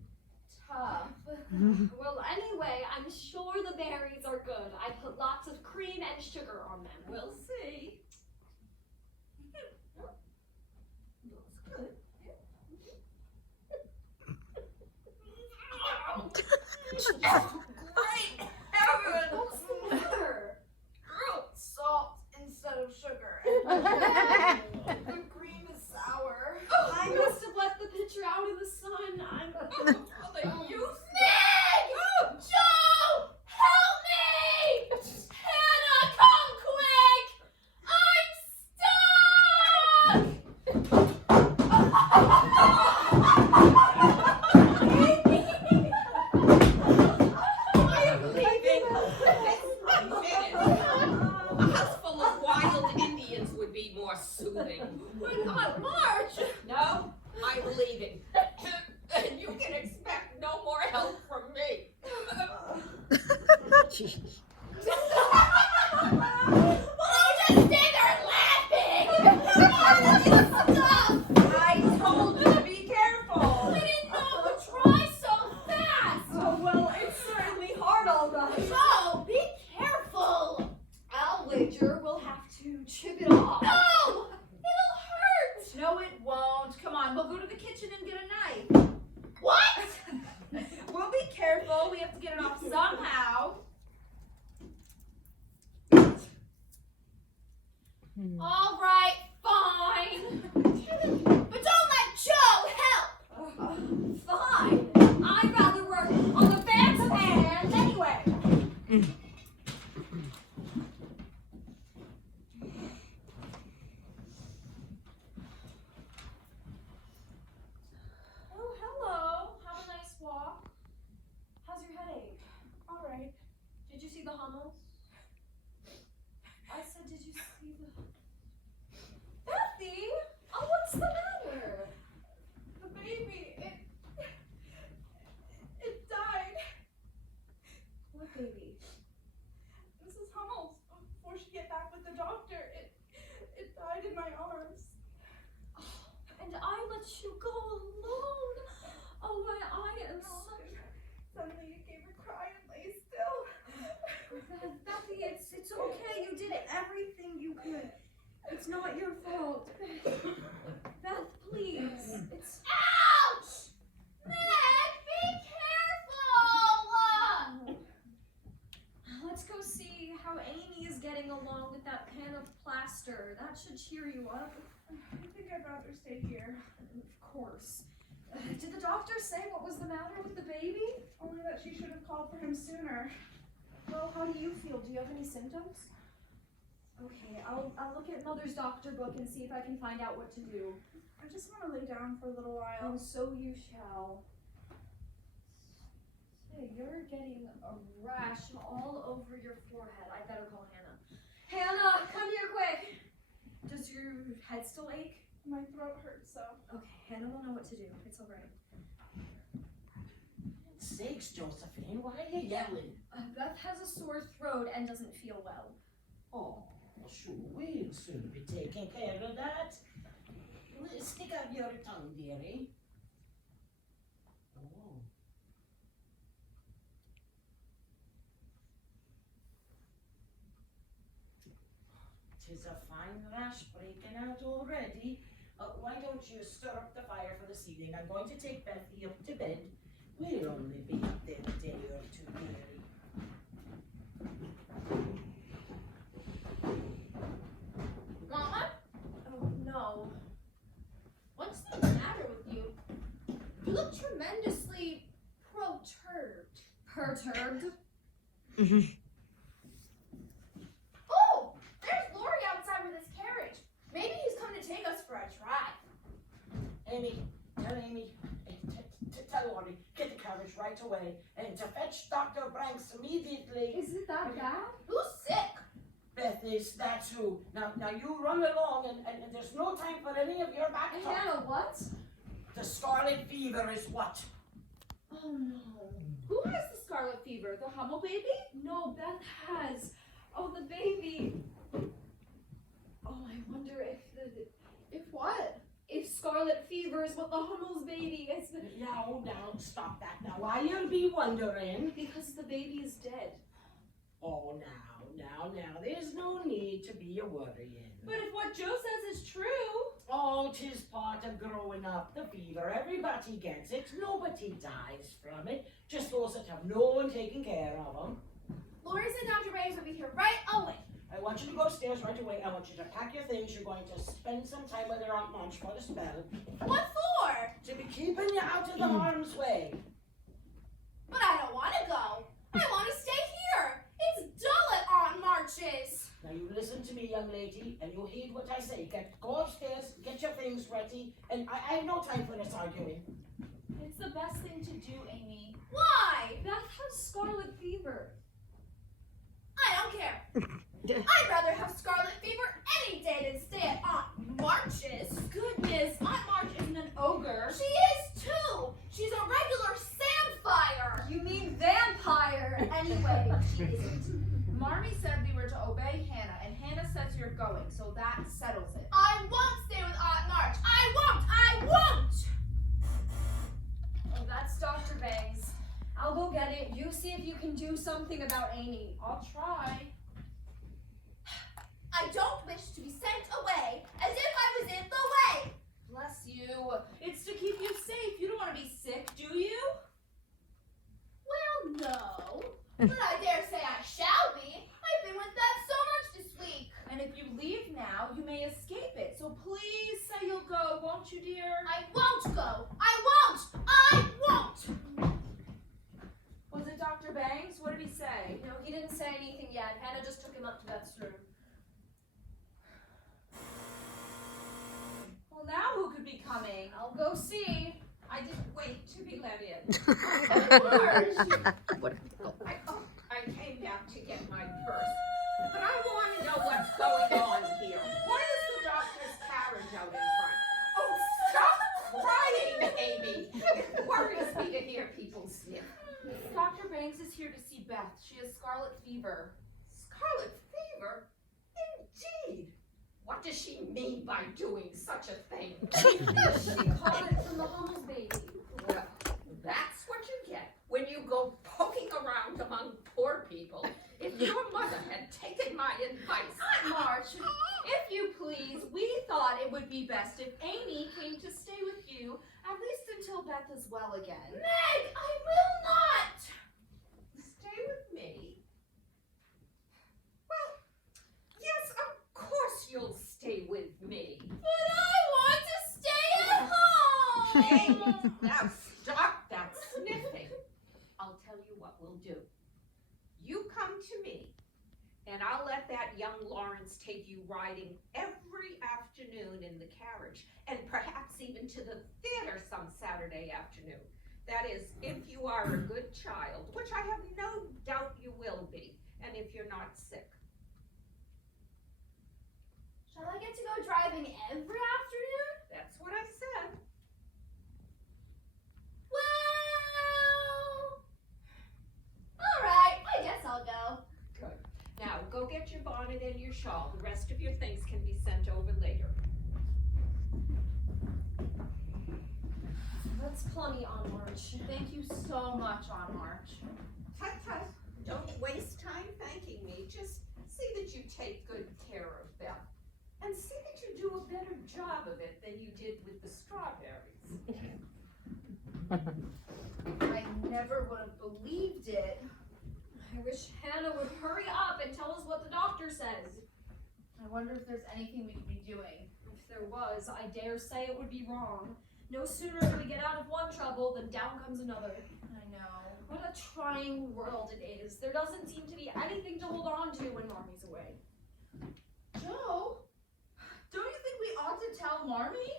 tough. Well, anyway, I'm sure the berries are good. I put lots of cream and sugar on them. We'll see. Looks good. Great heavens! What's the matter? Salt instead of sugar. The cream is sour. I must have left the pitcher out in the sun. Well, then you Meg! Joe! Help me! Hannah, come quick! I am leaving this minute. A house full of wild Indians would be more soothing. But Aunt March! No, I'm leaving. And you can expect no more help from me. Well, don't just stand there laughing! Stop! I told you to be careful. I didn't know it would dry so fast! Oh, well, it's certainly hard, all right. Joe, be careful! I'll wager we'll have to chip it off. No! It'll hurt! No, it won't. Come on, we'll go to the kitchen and get a knife. What? We'll be careful. We have to get it off somehow. All right, fine. But don't let Joe help! Fine. I'd rather work on the bandstand anyway. Oh, hello. Have a nice walk. How's your headache? All right. Did you see the Hummels? you. I think I'd rather stay here. Of course. Did the doctor say what was the matter with the baby? Only that she should have called for him sooner. Well, how do you feel? Do you have any symptoms? Okay, I'll look at Mother's doctor book and see if I can find out what to do. I just want to lay down for a little while. Oh, so you shall. Say, you're getting a rash all over your forehead. I better call Hannah. Hannah, come here quick! Does your head still ache? My throat hurts, so. Okay, Hannah will know what to do. It's alright. Sakes, Josephine, why are you yelling? Beth has a sore throat and doesn't feel well. Oh, sure, we'll soon be taking care of that. Stick out your tongue, dearie. Oh. Tis a fine rash breaking out already. Why don't you stir up the fire for this evening? I'm going to take Bethy up to bed. We'll only be up there a day or two, dearie. Want one? Oh, no. What's the matter with you? You look tremendously perturbed. Perturbed? Oh, there's Lori outside with his carriage. Maybe he's come to take us for a drive. Amy, tell Amy, tell Lori, get the carriage right away and to fetch Dr. Branks immediately. Is it that bad? Who's sick? Beth is, that's who. Now you run along and there's no time for any of your back talk. Hannah, what? The scarlet fever is what? Oh, no. Who has the scarlet fever? The Hummel baby? No, Beth has. Oh, the baby. Oh, I wonder If what? if scarlet fever is what the Hummel's baby is. Now, stop that now. Why you'll be wondering. Because the baby is dead. Oh, now, there's no need to be a-worrying. But if what Joe says is true. Oh, 'tis part of growing up, the fever. Everybody gets it. Nobody dies from it. Just those that have no one taking care of them. Lori said Dr. Branks will be here right away. I want you to go upstairs right away. I want you to pack your things. You're going to spend some time with your Aunt Munch for the spell. What for? To be keeping you out of the harm's way. But I don't want to go. I want to stay here. It's dull at Aunt March's. Now you listen to me, young lady, and you heed what I say. Go upstairs, get your things ready, and I have no time for this arguing. It's the best thing to do, Amy. Why? Beth has scarlet fever. I don't care. I'd rather have scarlet fever any day than stay at Aunt March's. Goodness, Aunt March isn't an ogre. She is too. She's a regular sandfire. You mean vampire. Anyway, she isn't. Marmee said we were to obey Hannah, and Hannah says you're going, so that settles it. I won't stay with Aunt March. I won't. Oh, that's Dr. Bangs. I'll go get it. You see if you can do something about Amy. I'll try. I don't wish to be sent away as if I was in the way. Bless you. It's to keep you safe. You don't want to be sick, do you? Well, no. But I dare say I shall be. I've been with Beth so much this week. And if you leave now, you may escape it. So please say you'll go, won't you, dear? I won't go. I won't. Was it Dr. Bangs? What did he say? No, he didn't say anything yet. Hannah just took him up to Beth's room. Well, now who could be coming? I'll go see. I didn't wait to be let in. I came back to get my purse, but I want to know what's going on here. Why is the doctor's carriage out in front? Oh, stop crying, Amy. It worries me to hear people sniff. Dr. Bangs is here to see Beth. She has scarlet fever. Scarlet fever? Indeed. What does she mean by doing such a thing? She caught it from the Hummel's baby. Well, that's what you get when you go poking around among poor people. If your mother had taken my advice. Aunt March, if you please, we thought it would be best if Amy came to stay with you, at least until Beth is well again. Meg, I will not. Stay with me? Well, yes, of course you'll stay with me. Hey, now stop that sniffing. I'll tell you what we'll do. You come to me, and I'll let that young Lawrence take you riding every afternoon in the carriage, and perhaps even to the theater some Saturday afternoon. That is, if you are a good child, which I have no doubt you will be, and if you're not sick. Shall I get to go driving every afternoon? That's what I said. Well, all right. I guess I'll go. Good. Now, go get your bonnet and your shawl. The rest of your things can be sent over later. That's plenty on March. Thank you so much, on March. Tut tut. Don't waste time thanking me. Just see that you take good care of Beth. And see that you do a better job of it than you did with the strawberries. I never would have believed it. I wish Hannah would hurry up and tell us what the doctor says. I wonder if there's anything we could be doing. If there was, I dare say it would be wrong. No sooner do we get out of one trouble than down comes another. I know. What a trying world it is. There doesn't seem to be anything to hold on to when Mommy's away. Joe, don't you think we ought to tell Marmee?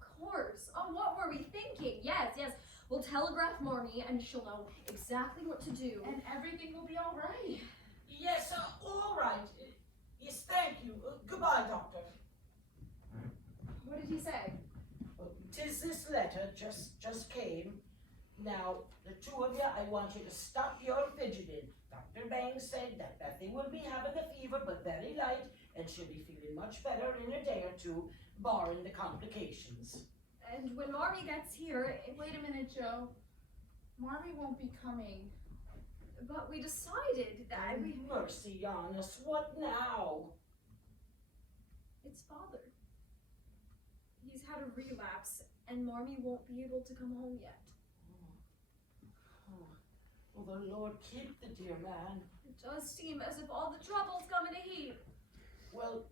Of course. Oh, what were we thinking? Yes. We'll telegraph Marmee and she'll know exactly what to do. And everything will be all right. Yes, all right. Yes, thank you. Goodbye, Doctor. What did he say? 'Tis this letter just came. Now, the two of you, I want you to stop your fidgeting. Dr. Bangs said that Bethy will be having the fever, but very light, and she'll be feeling much better in a day or two, barring the complications. And when Marmee gets here, Wait a minute, Joe. Marmee won't be coming. but we decided that Mercy on us, what now? it's Father. He's had a relapse, and Marmee won't be able to come home yet. Oh, the Lord keep the dear man. It does seem as if all the trouble's coming to heap. Well,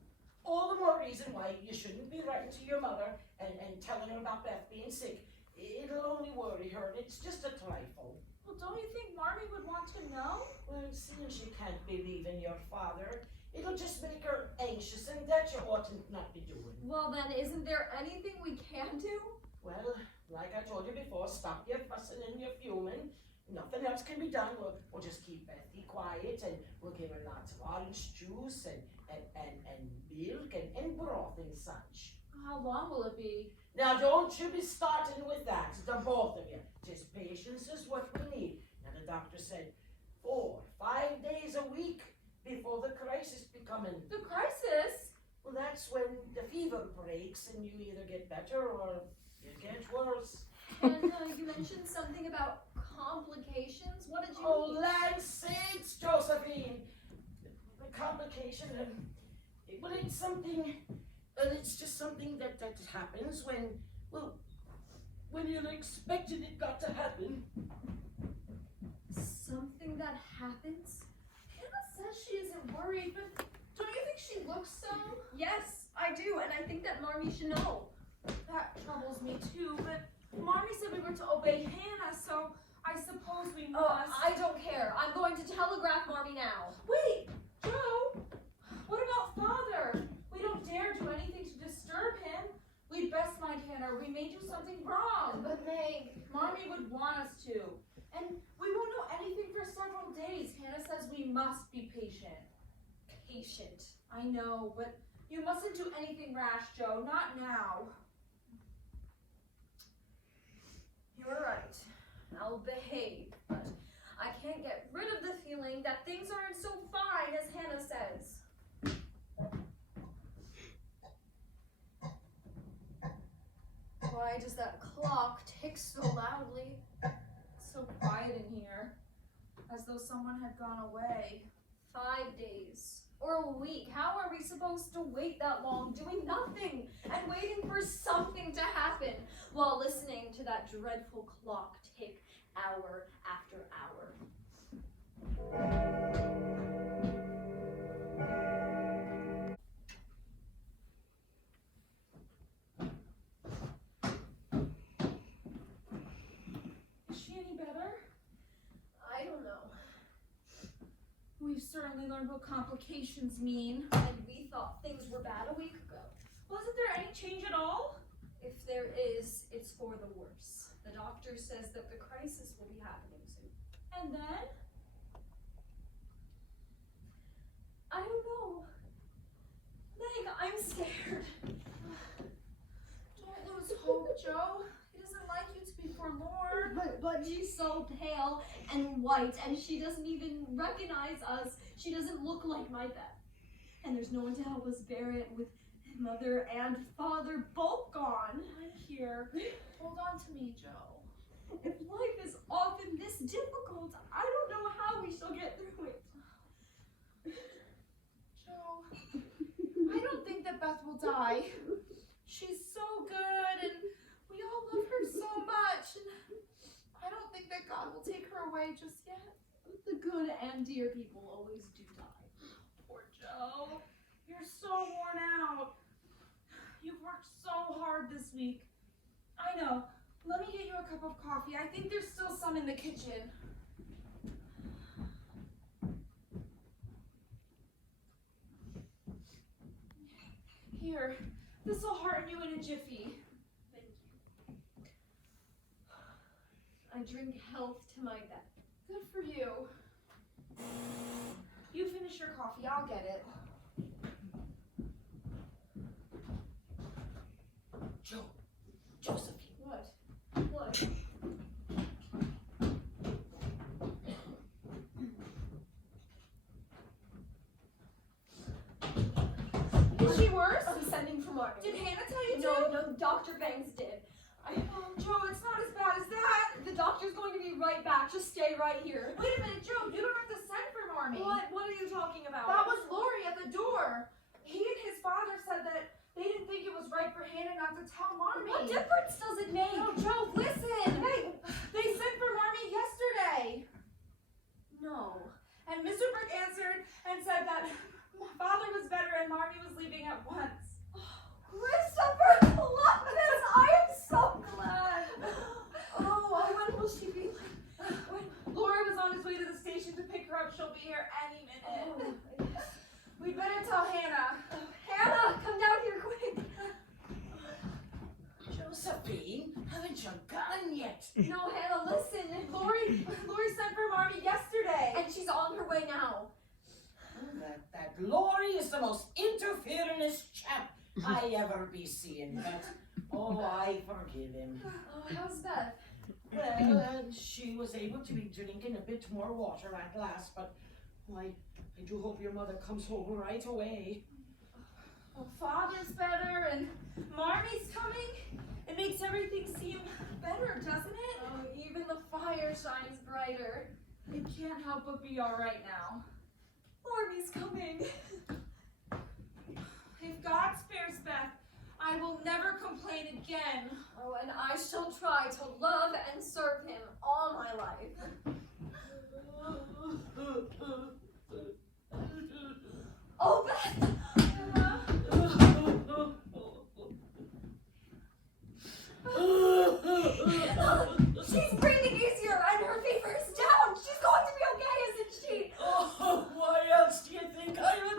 all the more reason why you shouldn't be writing to your mother and telling her about Beth being sick. It'll only worry her, and it's just a trifle. Well, don't you think Marmee would want to know? Well, seeing she can't believe in your father, it'll just make her anxious, and that you oughtn't not be doing. Well then, isn't there anything we can do? Well, like I told you before, stop your fussing and your fuming. Nothing else can be done. We'll just keep Bethy quiet, and we'll give her lots of orange juice and milk and broth and such. How long will it be? Now don't you be starting with that, the both of you. Just patience is what we need. Now the doctor said 4, 5 days a week before the crisis be coming. The crisis? Well, that's when the fever breaks and you either get better or you get worse. And you mentioned something about complications. What did you Oh, mean? land sakes, Josephine! The complication, well, it's something, it's just something that happens when you expected it not to happen. Something that happens? Hannah says she isn't worried, but don't you think she looks so? Yes, I do, and I think that Marmee should know. That troubles me too, but Marmee said we were to obey Hannah, so I suppose we must. Oh, I don't care. I'm going to telegraph Marmee now. Wait, Joe! What about Father? We don't dare do anything to disturb him. We'd best mind Hannah, or we may do something wrong. But Meg, Marmee would want us to. And we won't know anything for several days. Hannah says we must be patient. patient. I know, but you mustn't do anything rash, Joe. Not now. You're right. I'll behave, but I can't get rid of the feeling that things aren't so fine as Hannah says. Why does that clock tick so loudly? It's so quiet in here. As though someone had gone away. 5 days. Or a week. How are we supposed to wait that long doing nothing and waiting for something to happen while listening to that dreadful clock tick hour after hour? certainly learned what complications mean. And we thought things were bad a week ago. Wasn't there any change at all? If there is, it's for the worse. The doctor says that the crisis will be happening soon. And then? I don't know. Meg, I'm scared. Don't lose hope, Joe. He doesn't like you to be forlorn. But she's so pale and white, and she doesn't even recognize us. She doesn't look like my Beth. And there's no one to help us bear it with mother and father both gone. I'm here. Hold on to me, Joe. If life is often this difficult, I don't know how we shall get through it. Joe, I don't think that Beth will die. She's so good, and we all love her so much, and I don't think that God will take her away just yet. The good and dear people always do die. Poor Joe. You're so worn out. You've worked so hard this week. I know. Let me get you a cup of coffee. I think there's still some in the kitchen. Here, this will hearten you in a jiffy. Thank you. I drink health to my Beth. Good for you. You finish your coffee, I'll get it. Josephine. What? What? Is she worse? I'm sending for Marvin. Did Hannah tell you to? No, Dr. Banks did. Oh, Joe, it's not as bad as that. The doctor's going to be right back. Just stay right here. Wait a minute, Joe, you don't have to send for Marmee. What are you talking about? That was Lori at the door. He and his father said that they didn't think it was right for Hannah not to tell Marmee. What difference does it make? No, Joe, listen. Hey, they sent for Marmee yesterday. No. And Mr. Burke answered and said that my father was better and Marmee was leaving at once. Christopher Columbus! I am so glad. Oh, when will she be? Lori was on his way to the station to pick her up. She'll be here any minute. Oh. We'd better tell Hannah. Hannah, come down here quick. Josephine, haven't you gone yet? No, Hannah, listen. Lori sent for Marmee yesterday. And she's on her way now. That Lori is the most interferenist chap I ever be seeing, but oh, I forgive him. Oh, how's Beth? Well, she was able to be drinking a bit more water at last, but I do hope your mother comes home right away. Well, Father's better and Marmee's coming. It makes everything seem better, doesn't it? Oh, even the fire shines brighter. It can't help but be all right now. Marmie's coming. If God spares Beth, I will never complain again. Oh, and I shall try to love and serve him all my life. Oh, Beth! She's breathing easier and her fever is down. She's going to be okay, isn't she? Oh, why else do you think I would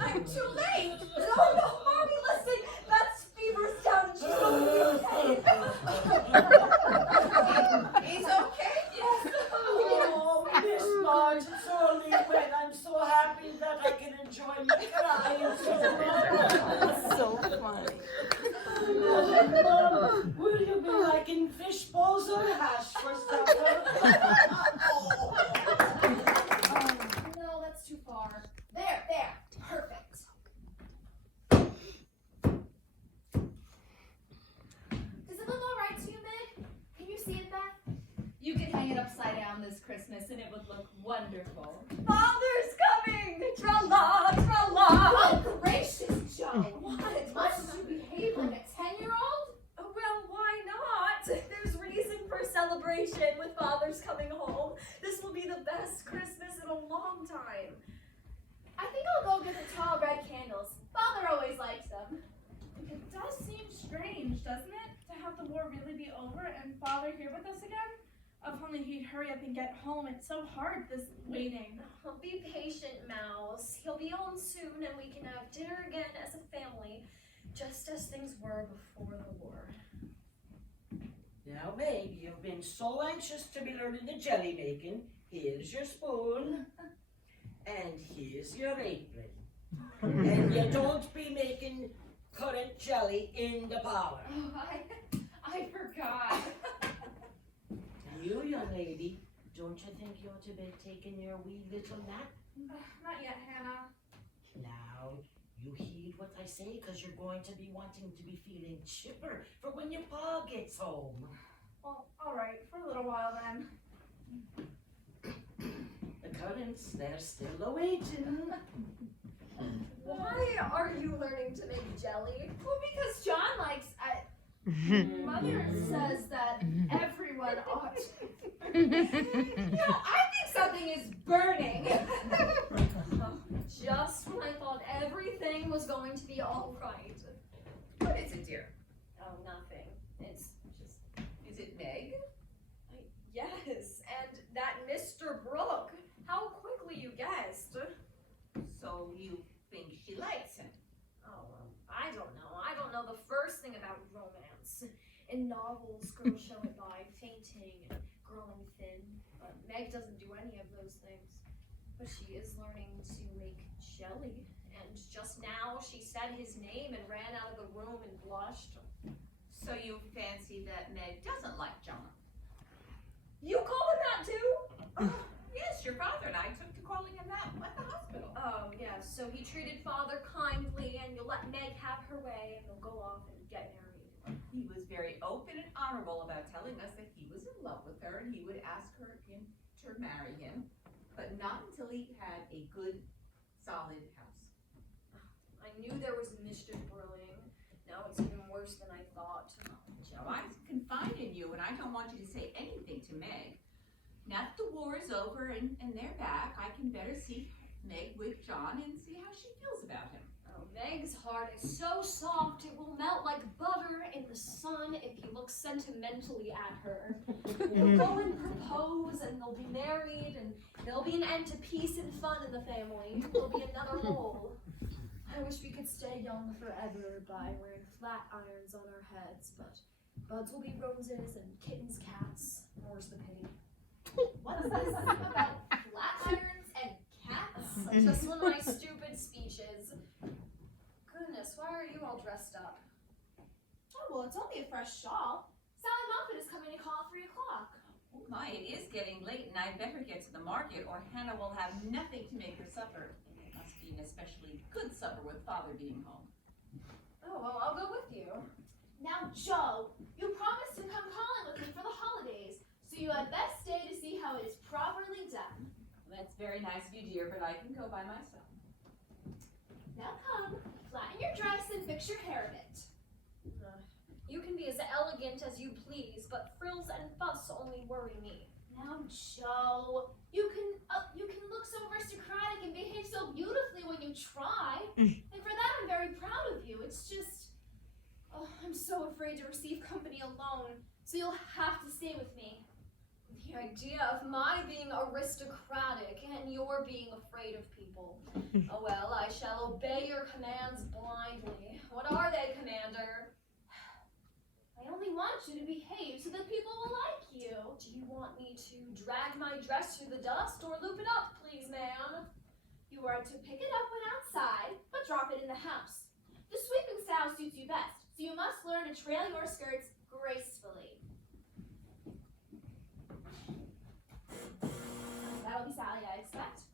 I'm too late. No, Marmee, listen. Beth's fever's down and she's going to be okay. He's okay? Yes. Oh, Miss Marge, it's only when I'm so happy that I can enjoy my crying so much. So funny. Mom, will you be liking fish balls or hash for supper? No, that's too far. There, perfect. Does it look all right to you, Meg? Can you see it, Beth? You could hang it upside down this Christmas and it would look wonderful. Father's coming. Tra-la, tra-la. Oh, gracious, Joe. What? Must you behave like a 10-year-old? Well, why not? There's reason for celebration with Father's coming home. This will be the best Christmas in a long time. I think I'll go get the tall red candles. Father always likes them. It does seem strange, doesn't it? To have the war really be over and Father here with us again? If only he'd hurry up and get home. It's so hard, this waiting. Oh, be patient, Mouse. He'll be home soon and we can have dinner again as a family, just as things were before the war. Now, Meg, you've been so anxious to be learning the jelly making. Here's your spoon. And here's your apron. And you don't be making currant jelly in the parlor. Oh, I forgot. You, young lady, don't you think you ought to be taking your wee little nap? Not yet, Hannah. Now, you heed what I say, because you're going to be wanting to be feeling chipper for when your pa gets home. Well, all right, for a little while then. The currants, they're still awaiting. Why are you learning to make jelly? Well, because John likes. Mother says that everyone ought. I think something is burning. Just when I thought everything was going to be all right. What is it, dear? Oh, nothing. It's just... Is it Meg? Yes, and that Mr. Brooke. How quickly you guessed. So you think she likes him? Oh, I don't know. I don't know the first thing about romance. In novels, girls show it by fainting and growing thin, but Meg doesn't do any of those things. But she is learning to make jelly, and just now she said his name and ran out of the room and blushed. So you fancy that Meg doesn't like John? You call him that too? Yes, your father and I took to calling him that at the hospital. Oh, yeah, so he treated Father kindly, and you'll let Meg have her way, and they'll go off and get married. He was very open and honorable about telling us that he was in love with her and he would ask her to marry him, but not until he had a good, solid house. I knew there was mischief brewing. Now it's even worse than I thought. Joe, I'm confining you and I don't want you to say anything to Meg. Now that the war is over and they're back, I can better see Meg with John and see how she feels about him. Oh, Meg's heart is so soft it will melt like butter in the sun if you look sentimentally at her. They'll go and propose and they'll be married and there'll be an end to peace and fun in the family. There'll be another hole. I wish we could stay young forever by wearing flat irons on our heads, but buds will be roses and kittens cats. More's the pity. What's this about flat irons and cats? Just one of my stupid speeches. Goodness, why are you all dressed up? Oh, well, it's only a fresh shawl. Sally Moffat is coming to call at 3 o'clock. Oh my, it is getting late and I'd better get to the market or Hannah will have nothing to make her supper. It must be an especially good supper with Father being home. Oh, well, I'll go with you. Now, Joe, you promised to come calling with me for the holidays, so you had best stay to see how it is properly done. That's very nice of you, dear, but I can go by myself. Now come, flatten your dress and fix your hair a bit. You can be as elegant as you please, but frills and fuss only worry me. Now, Joe, you can look so aristocratic and behave so beautifully when you try. And for that, I'm very proud of you. It's just, I'm so afraid to receive company alone, so you'll have to stay with me. The idea of my being aristocratic and your being afraid of people. Oh well, I shall obey your commands blindly. What are they, Commander? I only want you to behave so that people will like you. Do you want me to drag my dress through the dust or loop it up, please, ma'am? You are to pick it up when outside, but drop it in the house. The sweeping style suits you best, so you must learn to trail your skirts gracefully. That'll be Sally, I expect.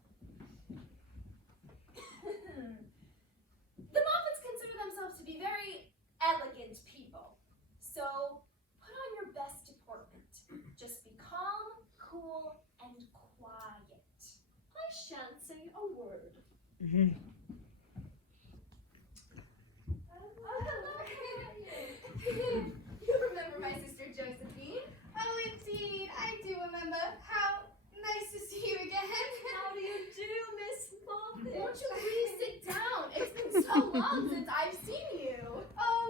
The Moffats consider themselves to be very elegant people. So, put on your best deportment. Just be calm, cool, and quiet. I shan't say a word. You remember my sister Josephine? Oh, indeed, I do remember. How nice to see you again. How do you do, Miss Moffat? Won't you please sit down? It's been so long since I've seen you. Oh,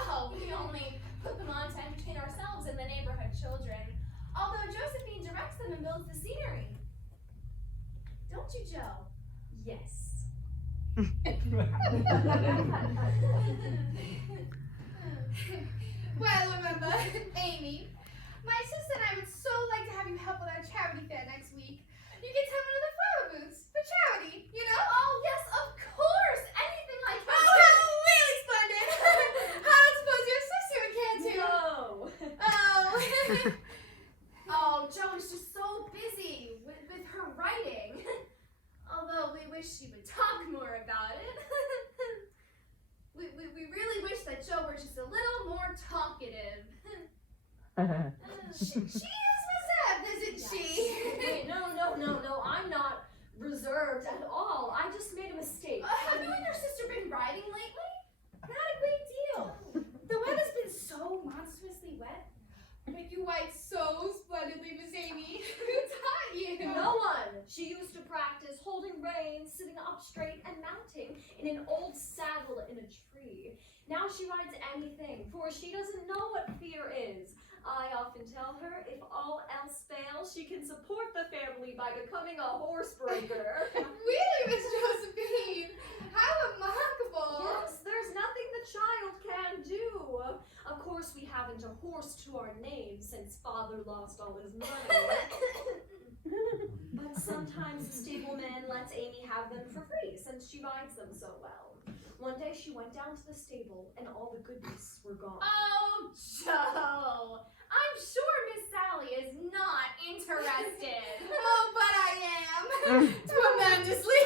Oh, we only put them on to entertain ourselves and the neighborhood children. Although Josephine directs them and builds the scenery. Don't you, Joe? Yes. Well, remember, Amy, my sister and I would so like to have you help with our charity fair next week. You can tell one of the flower booths for charity, you know? Oh, yes, of course. Anything like Oh, that. how really splendid! I don't suppose your sister would care to. No. Oh. Oh, Joe is just so busy with her writing. Although we wish she would talk more about it. We really wish that Joe were just a little more talkative. She is reserved, isn't she? Wait, no, I'm not reserved at all. I just made a mistake. Have you and your sister been riding lately? Not a great deal. The weather's been so monstrously wet. But you write so splendidly, Miss Amy. Who taught you? No one! She used to practice holding reins, sitting up straight, and mounting in an old saddle in a tree. Now she rides anything, for she doesn't know what fear is. I often tell her if all else fails, she can support the family by becoming a horse breaker. Really, Miss Josephine? How remarkable! Yes, there's nothing the child can do. Of course, we haven't a horse to our name since father lost all his money. But sometimes the stableman lets Amy have them for free since she rides them so well. One day she went down to the stable and all the goodies were gone. Oh, Joe! I'm sure Miss Sally is not interested. Oh, but I am! Tremendously!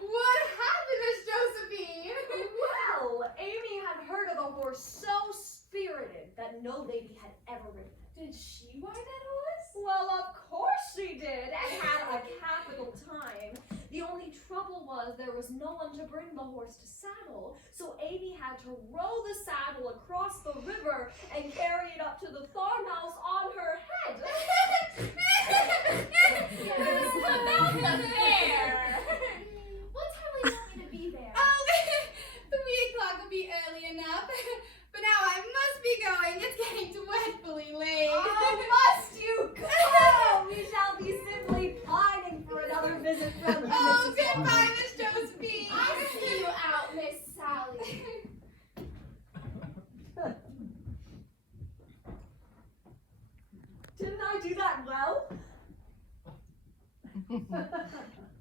What happened, Miss Josephine? Well, Amy had heard of a horse so spirited that no lady had ever ridden it. Did she ride that horse? Well, of course she did, and had a capital time. The only trouble was there was no one to bring the horse to saddle, so Amy had to row the saddle across the river and carry it up to the farmhouse on her head. Yes, about the fair. What time will you want me to be there? Oh, 3 o'clock will be early enough. But now I must be going. It's getting dreadfully late. Oh, must you go? We shall be simply pining for another visit from you, Oh, Mrs. goodbye, Miss Josephine. I'll see you out, Miss Sally. Didn't I do that well?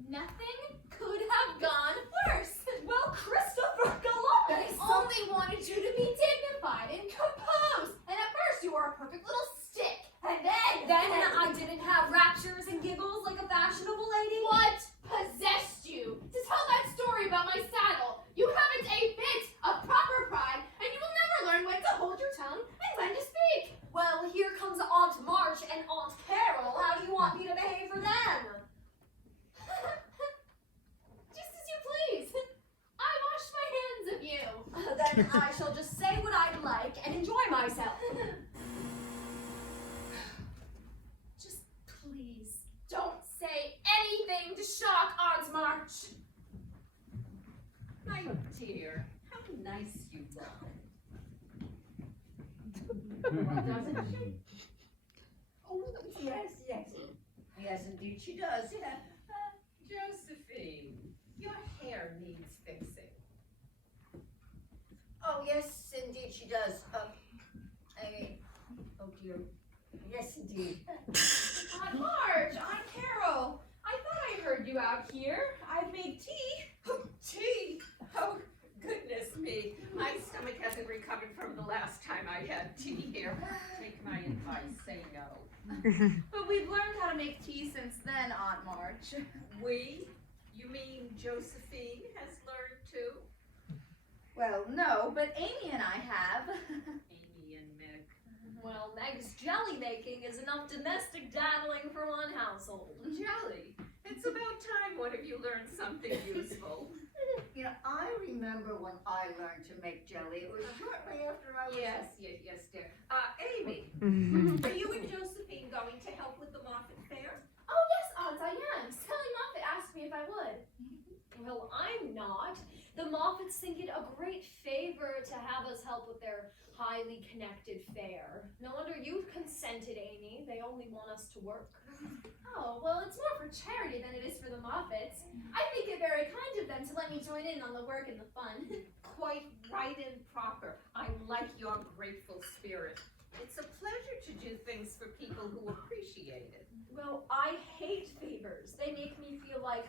Nothing could have gone worse. Well, Christopher I Columbus! only wanted you to be dignified and composed. And at first you were a perfect little stick. And then I didn't have raptures and giggles like a fashionable lady. what possessed you to tell that story about my saddle? You haven't a bit of proper pride, and you will never learn when to hold your tongue and when to speak. Well, here comes Aunt March and Aunt Carol. How do you want me to behave for them? Just as you please. I wash my hands of you. Then I shall just say what I like and enjoy myself. Just please don't say anything to shock Aunt March. My dear, how nice you look. Doesn't she? Oh, yes. Yes, indeed, she does, yeah. Josephine, your hair needs fixing. Oh, yes, indeed, she does. Oh dear. Yes, indeed. Aunt March, Aunt Carol, I thought I heard you out here. I've made tea. Tea? Oh, goodness me. My stomach hasn't recovered from the last time I had tea here. Take my advice, say no. But we've learned how to make tea since then, Aunt March. We? You mean Josephine has learned too? Well, no, but Amy and I have. Amy and Meg. Well, Meg's jelly making is enough domestic daddling for one household. Jelly. It's about time one of you learned something useful. You know, I remember when I learned to make jelly. It was shortly after I was... Yes, dear. Amy, are you and Josephine going to help with the Moffat Fair? Oh yes, Aunt, I am. Sally Moffat asked me if I would. Well, I'm not. The Moffats think it a great have us help with their highly connected fair. No wonder you consented, Amy. They only want us to work. Oh, well, it's more for charity than it is for the Moffats. I think it very kind of them to let me join in on the work and the fun. Quite right and proper. I like your grateful spirit. It's a pleasure to do things for people who appreciate it. Well, I hate favors. They make me feel like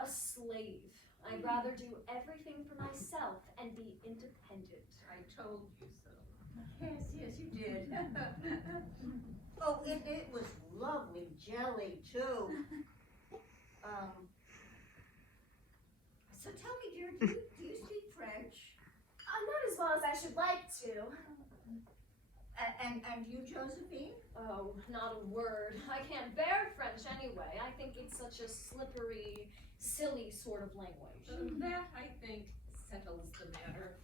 a slave. I'd rather do everything for myself and be independent. I told you so. Yes, you did. Oh, it was lovely jelly, too. So tell me, dear, do you speak French? Not as well as I should like to. And you, Josephine? Oh, not a word. I can't bear French anyway. I think it's such a slippery, silly sort of language. That, I think, settles the matter.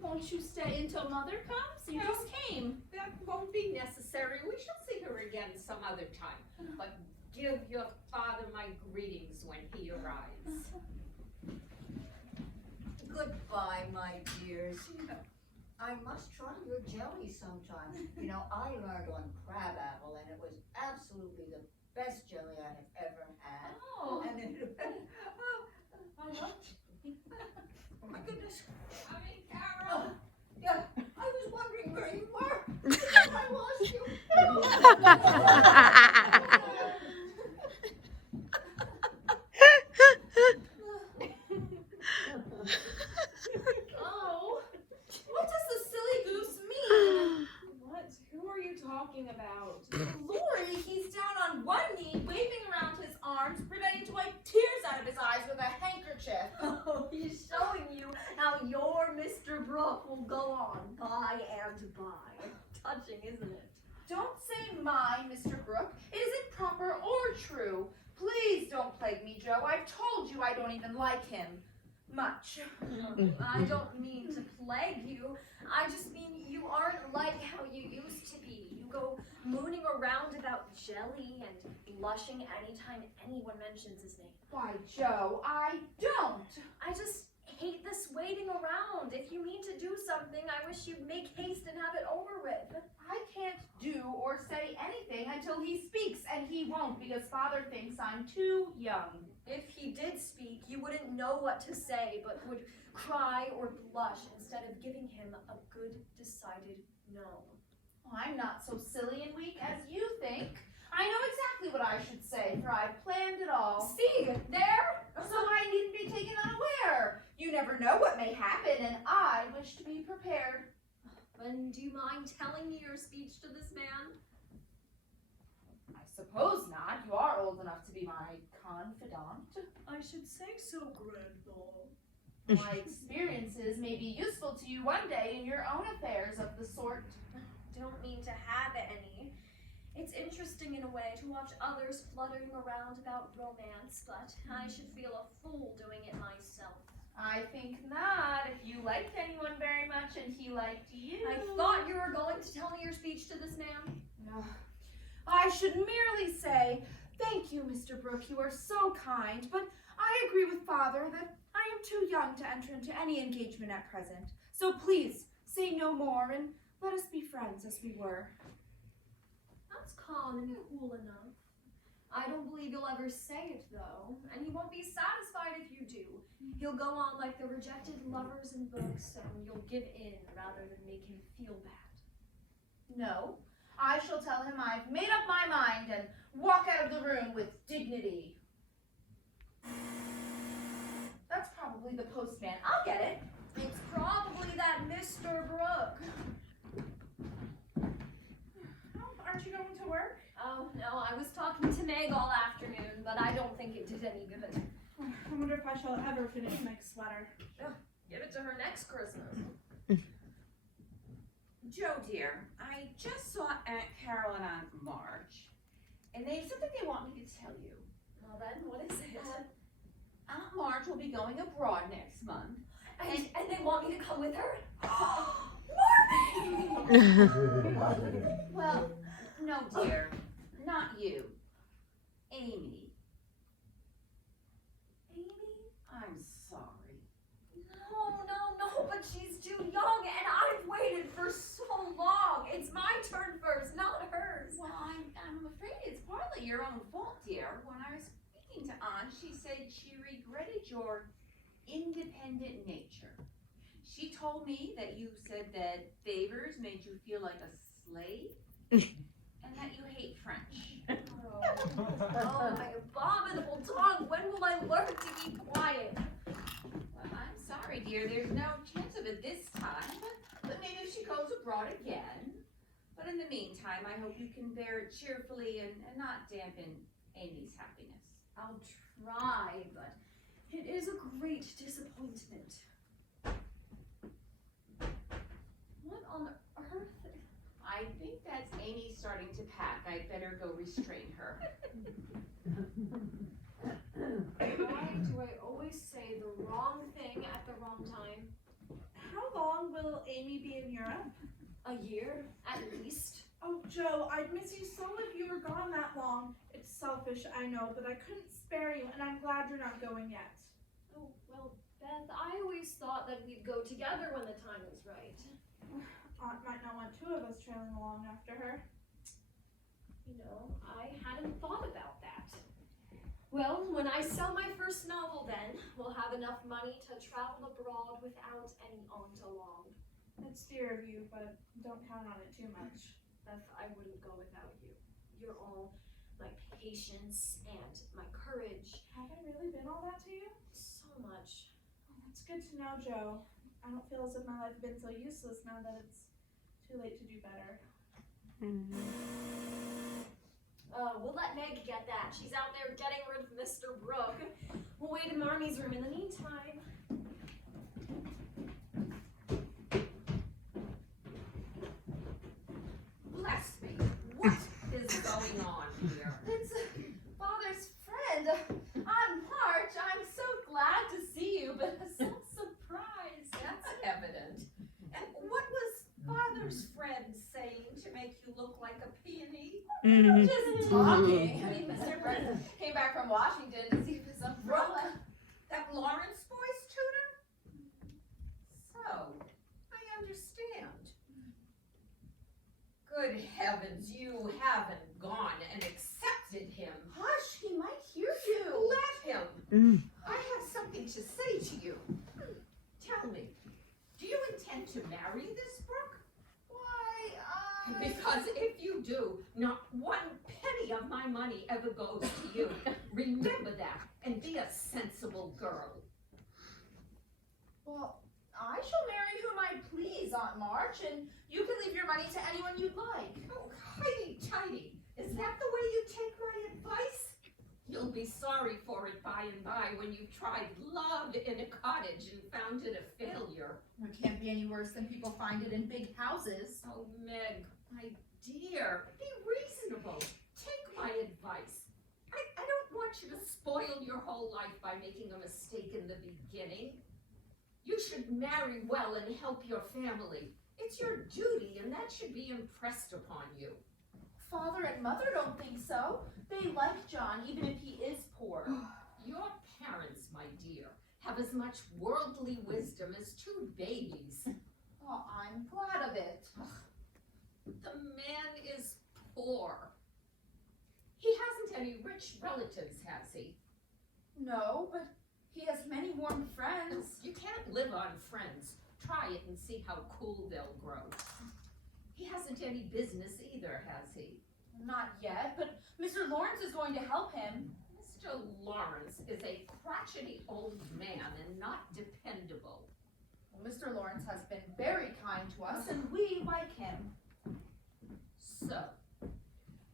Won't you stay until Mother comes? You just came. That won't be necessary. We shall see her again some other time. But give your father my greetings when he arrives. Goodbye, my dears. I must try your jelly sometime. You know, I learned on crabapple, and it was absolutely the best jelly I have ever had. Oh. And it, I love jelly. Oh my goodness. Coming, Carol. Yeah, I was wondering where you were. I lost you. Oh, what does the silly goose mean? What? Who are you talking about? Lori, he's down on one knee, waving around his arms, pretending to wipe tears out of his eyes with a handkerchief. Oh, he's showing you how your Mr. Brooke will go on by and by. Touching, isn't it? Don't say my Mr. Brooke. It isn't proper or true. Please don't plague me, Joe. I've told you I don't even like him. Much. I don't mean to plague you. I just mean you aren't like how you used to be. You go mooning around about jelly and blushing anytime anyone mentions his name. Why, Joe, I don't. I just hate this waiting around. If you mean to do something, I wish you'd make haste and have it over with. I can't do or say anything until he speaks, and he won't because Father thinks I'm too young. If he did speak, you wouldn't know what to say, but would cry or blush instead of giving him a good, decided no. I'm not so silly and weak as you think. I know exactly what I should say, for I've planned it all. See, there? So I needn't be taken unaware. You never know what may happen, and I wish to be prepared. And do you mind telling me your speech to this man? I suppose not. You are old enough to be my confidant. I should say so, Grandma. My experiences may be useful to you one day in your own affairs of the sort. Don't mean to have any. It's interesting in a way to watch others fluttering around about romance, but I should feel a fool doing it myself. I think not, if you liked anyone very much and he liked you. I thought you were going to tell me your speech to this man. No. I should merely say, thank you, Mr. Brooke, you are so kind, but I agree with Father that I am too young to enter into any engagement at present. So please, say no more and let us be friends as we were. That's calm and cool enough. I don't believe you'll ever say it, though, and he won't be satisfied if you do. He'll go on like the rejected lovers in books, and you'll give in rather than make him feel bad. No, I shall tell him I've made up my mind and walk out of the room with dignity. That's probably the postman. I'll get it. It's probably that Mr. Brooke. Oh, aren't you going to work? Oh, no, I was talking to Meg all afternoon, but I don't think it did any good. I wonder if I shall ever finish Meg's sweater. Give it to her next Christmas. Joe, dear, I just saw Aunt Carol and Aunt Marge, and they have something they want me to tell you. Well then, what is it? Aunt Marge will be going abroad next month. And they want me to come with her? Well, no, dear, not you. Amy. Amy? I'm sorry. No, but she's too young your own fault, dear. When I was speaking to Aunt, she said she regretted your independent nature. She told me that you said that favors made you feel like a slave and that you hate French. Oh, my abominable tongue! When will I learn to keep quiet? Well, I'm sorry, dear. There's no chance of it this time, but maybe if she goes abroad again. But in the meantime, I hope you can bear it cheerfully and not dampen Amy's happiness. I'll try, but it is a great disappointment. What on earth? I think that's Amy starting to pack. I'd better go restrain her. Why do I always say the wrong thing at the wrong time? How long will Amy be in Europe? A year, at least. Oh, Joe, I'd miss you so if you were gone that long. It's selfish, I know, but I couldn't spare you, and I'm glad you're not going yet. Oh, well, Beth, I always thought that we'd go together when the time was right. Aunt might not want two of us trailing along after her. You know, I hadn't thought about that. Well, when I sell my first novel then, we'll have enough money to travel abroad without any aunt along. It's dear of you, but don't count on it too much. Beth, I wouldn't go without you. You're all my patience and my courage. Have I really been all that to you? So much. Oh, that's good to know, Joe. I don't feel as if my life's been so useless now that it's too late to do better. We'll let Meg get that. She's out there getting rid of Mr. Brooke. We'll wait in Marmie's room in the meantime. Bless me. What is going on here? It's Father's friend, Aunt March. I'm so glad to see you, but so surprised. That's evident. And what was Father's friend saying to make you look like a peony? Just talking. I mean, Mr. Brett came back from Washington to see his umbrella. That Lawrence boy's tutor? So, I understand. Good heavens, you haven't gone and accepted him. Hush, he might hear you. Let him. I have something to say to you. Tell me, do you intend to marry this Brooke? Why, Because if you do, not one penny of my money ever goes to you. Remember that and be a sensible girl. Well, I shall marry whom I please, Aunt March, and you can leave your money to anyone you'd like. Oh, Heidi, Tidy, is that the way you take my advice? You'll be sorry for it by and by when you've tried love in a cottage and found it a failure. It can't be any worse than people find it in big houses. Oh, Meg, my dear, be reasonable. Take my advice. I don't want you to spoil your whole life by making a mistake in the beginning. You should marry well and help your family. It's your duty, and that should be impressed upon you. Father and Mother don't think so. They like John, even if he is poor. Your parents, my dear, have as much worldly wisdom as two babies. Oh, I'm glad of it. The man is poor. He hasn't any rich relatives, has he? No, but he has many warm friends. You can't live on friends. Try it and see how cool they'll grow. He hasn't any business either, has he? Not yet, but Mr. Lawrence is going to help him. Mr. Lawrence is a crotchety old man and not dependable. Well, Mr. Lawrence has been very kind to us, and we like him. So,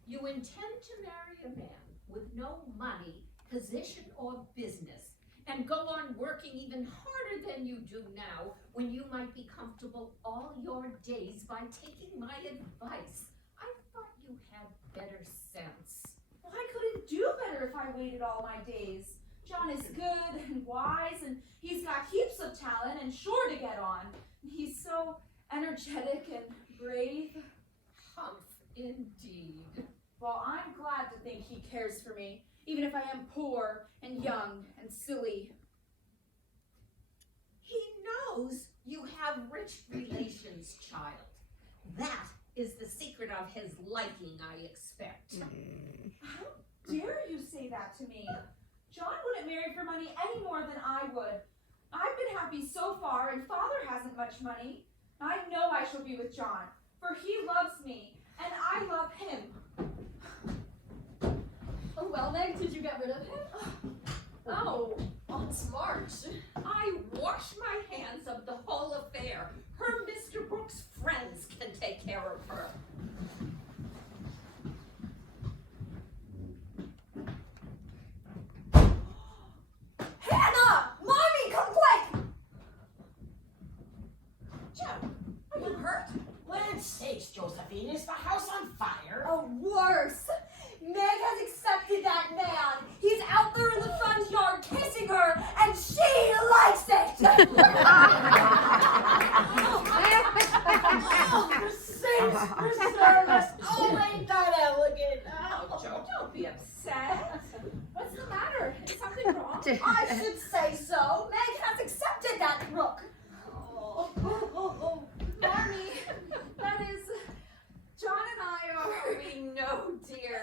you intend to marry a man with no money, position, or business, and go on working even harder than you do now, when you might be comfortable all your days by taking my advice. I thought you had better sense. Well, I couldn't do better if I waited all my days. John is good and wise, and he's got heaps of talent and sure to get on. He's so energetic and brave. Humph, indeed. Well, I'm glad to think he cares for me, even if I am poor and young and silly. He knows you have rich relations, child. That is the secret of his liking, I expect. that to me. John wouldn't marry for money any more than I would. I've been happy so far, and Father hasn't much money. I know I shall be with John, for he loves me, and I love him. Oh, well, Meg, did you get rid of him? Oh, smart. I wash my hands of the whole affair. Her Mr. Brooks' friends can take care of her. Hannah! Mommy, come quick! Joe, are you hurt? Land sakes, Josephine, is the house on fire? Oh, worse. Meg has accepted that man. He's out there in the front yard kissing her, and she likes it. Oh, the saints preserve us! Oh, ain't that elegant? Oh, Joe, don't be upset. What's the matter? Is something wrong? I should say so. Meg has accepted that crook. Marmy, that is, John and I are... We know, dear.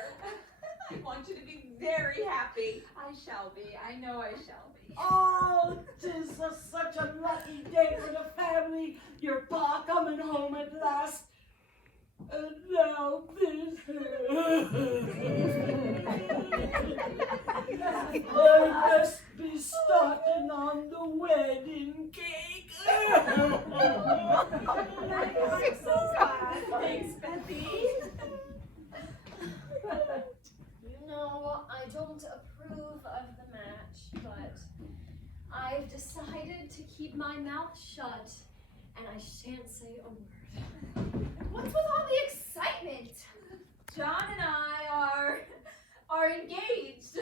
I want you to be very happy. I shall be. I know I shall be. Oh, 'tis such a lucky day for the family. Your pa coming home at last. And now this. I must be starting on the wedding cake. I'm so glad. Thanks, Bethy. You know, I don't approve of the match, but I've decided to keep my mouth shut, and I shan't say a word. What's with all the excitement? John and I are engaged.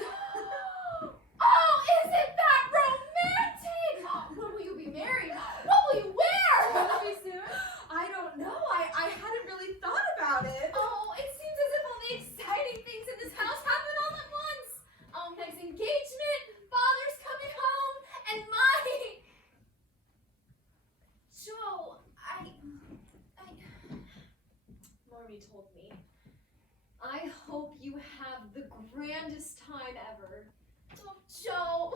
Oh, isn't that romantic? When will you be married? What will you wear? Will it be soon? I don't know. I hadn't really thought about it. Oh, it seems as if all the exciting things in this house happen all at once. Meg's engagement, Father's coming home, and my... Joe, Marmy told me. I hope you have the grandest time ever. Oh, Joe.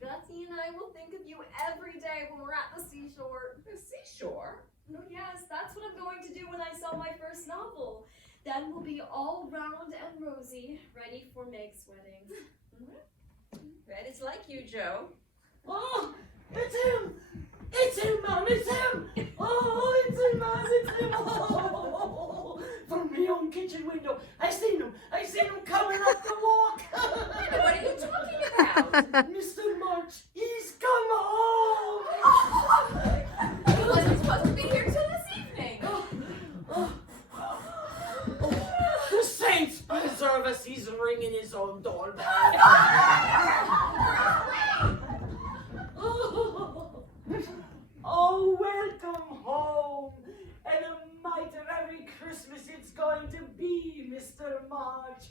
Betsy and I will think of you every day when we're at the seashore. The seashore? Oh, yes, that's what I'm going to do when I sell my first novel. Then we'll be all round and rosy, ready for Meg's wedding. That is like you, Joe. Oh, it's him! It's him, Mom, it's him! Oh, it's him, Mom, it's him! Oh, from my own kitchen window. I seen him coming up the walk. What are you talking about? Mr. March, he's come home! He wasn't supposed to be here till this evening. The saints preserve us, he's ringing his own doorbell. Oh, welcome home, and a mighty Merry Christmas it's going to be, Mr. March.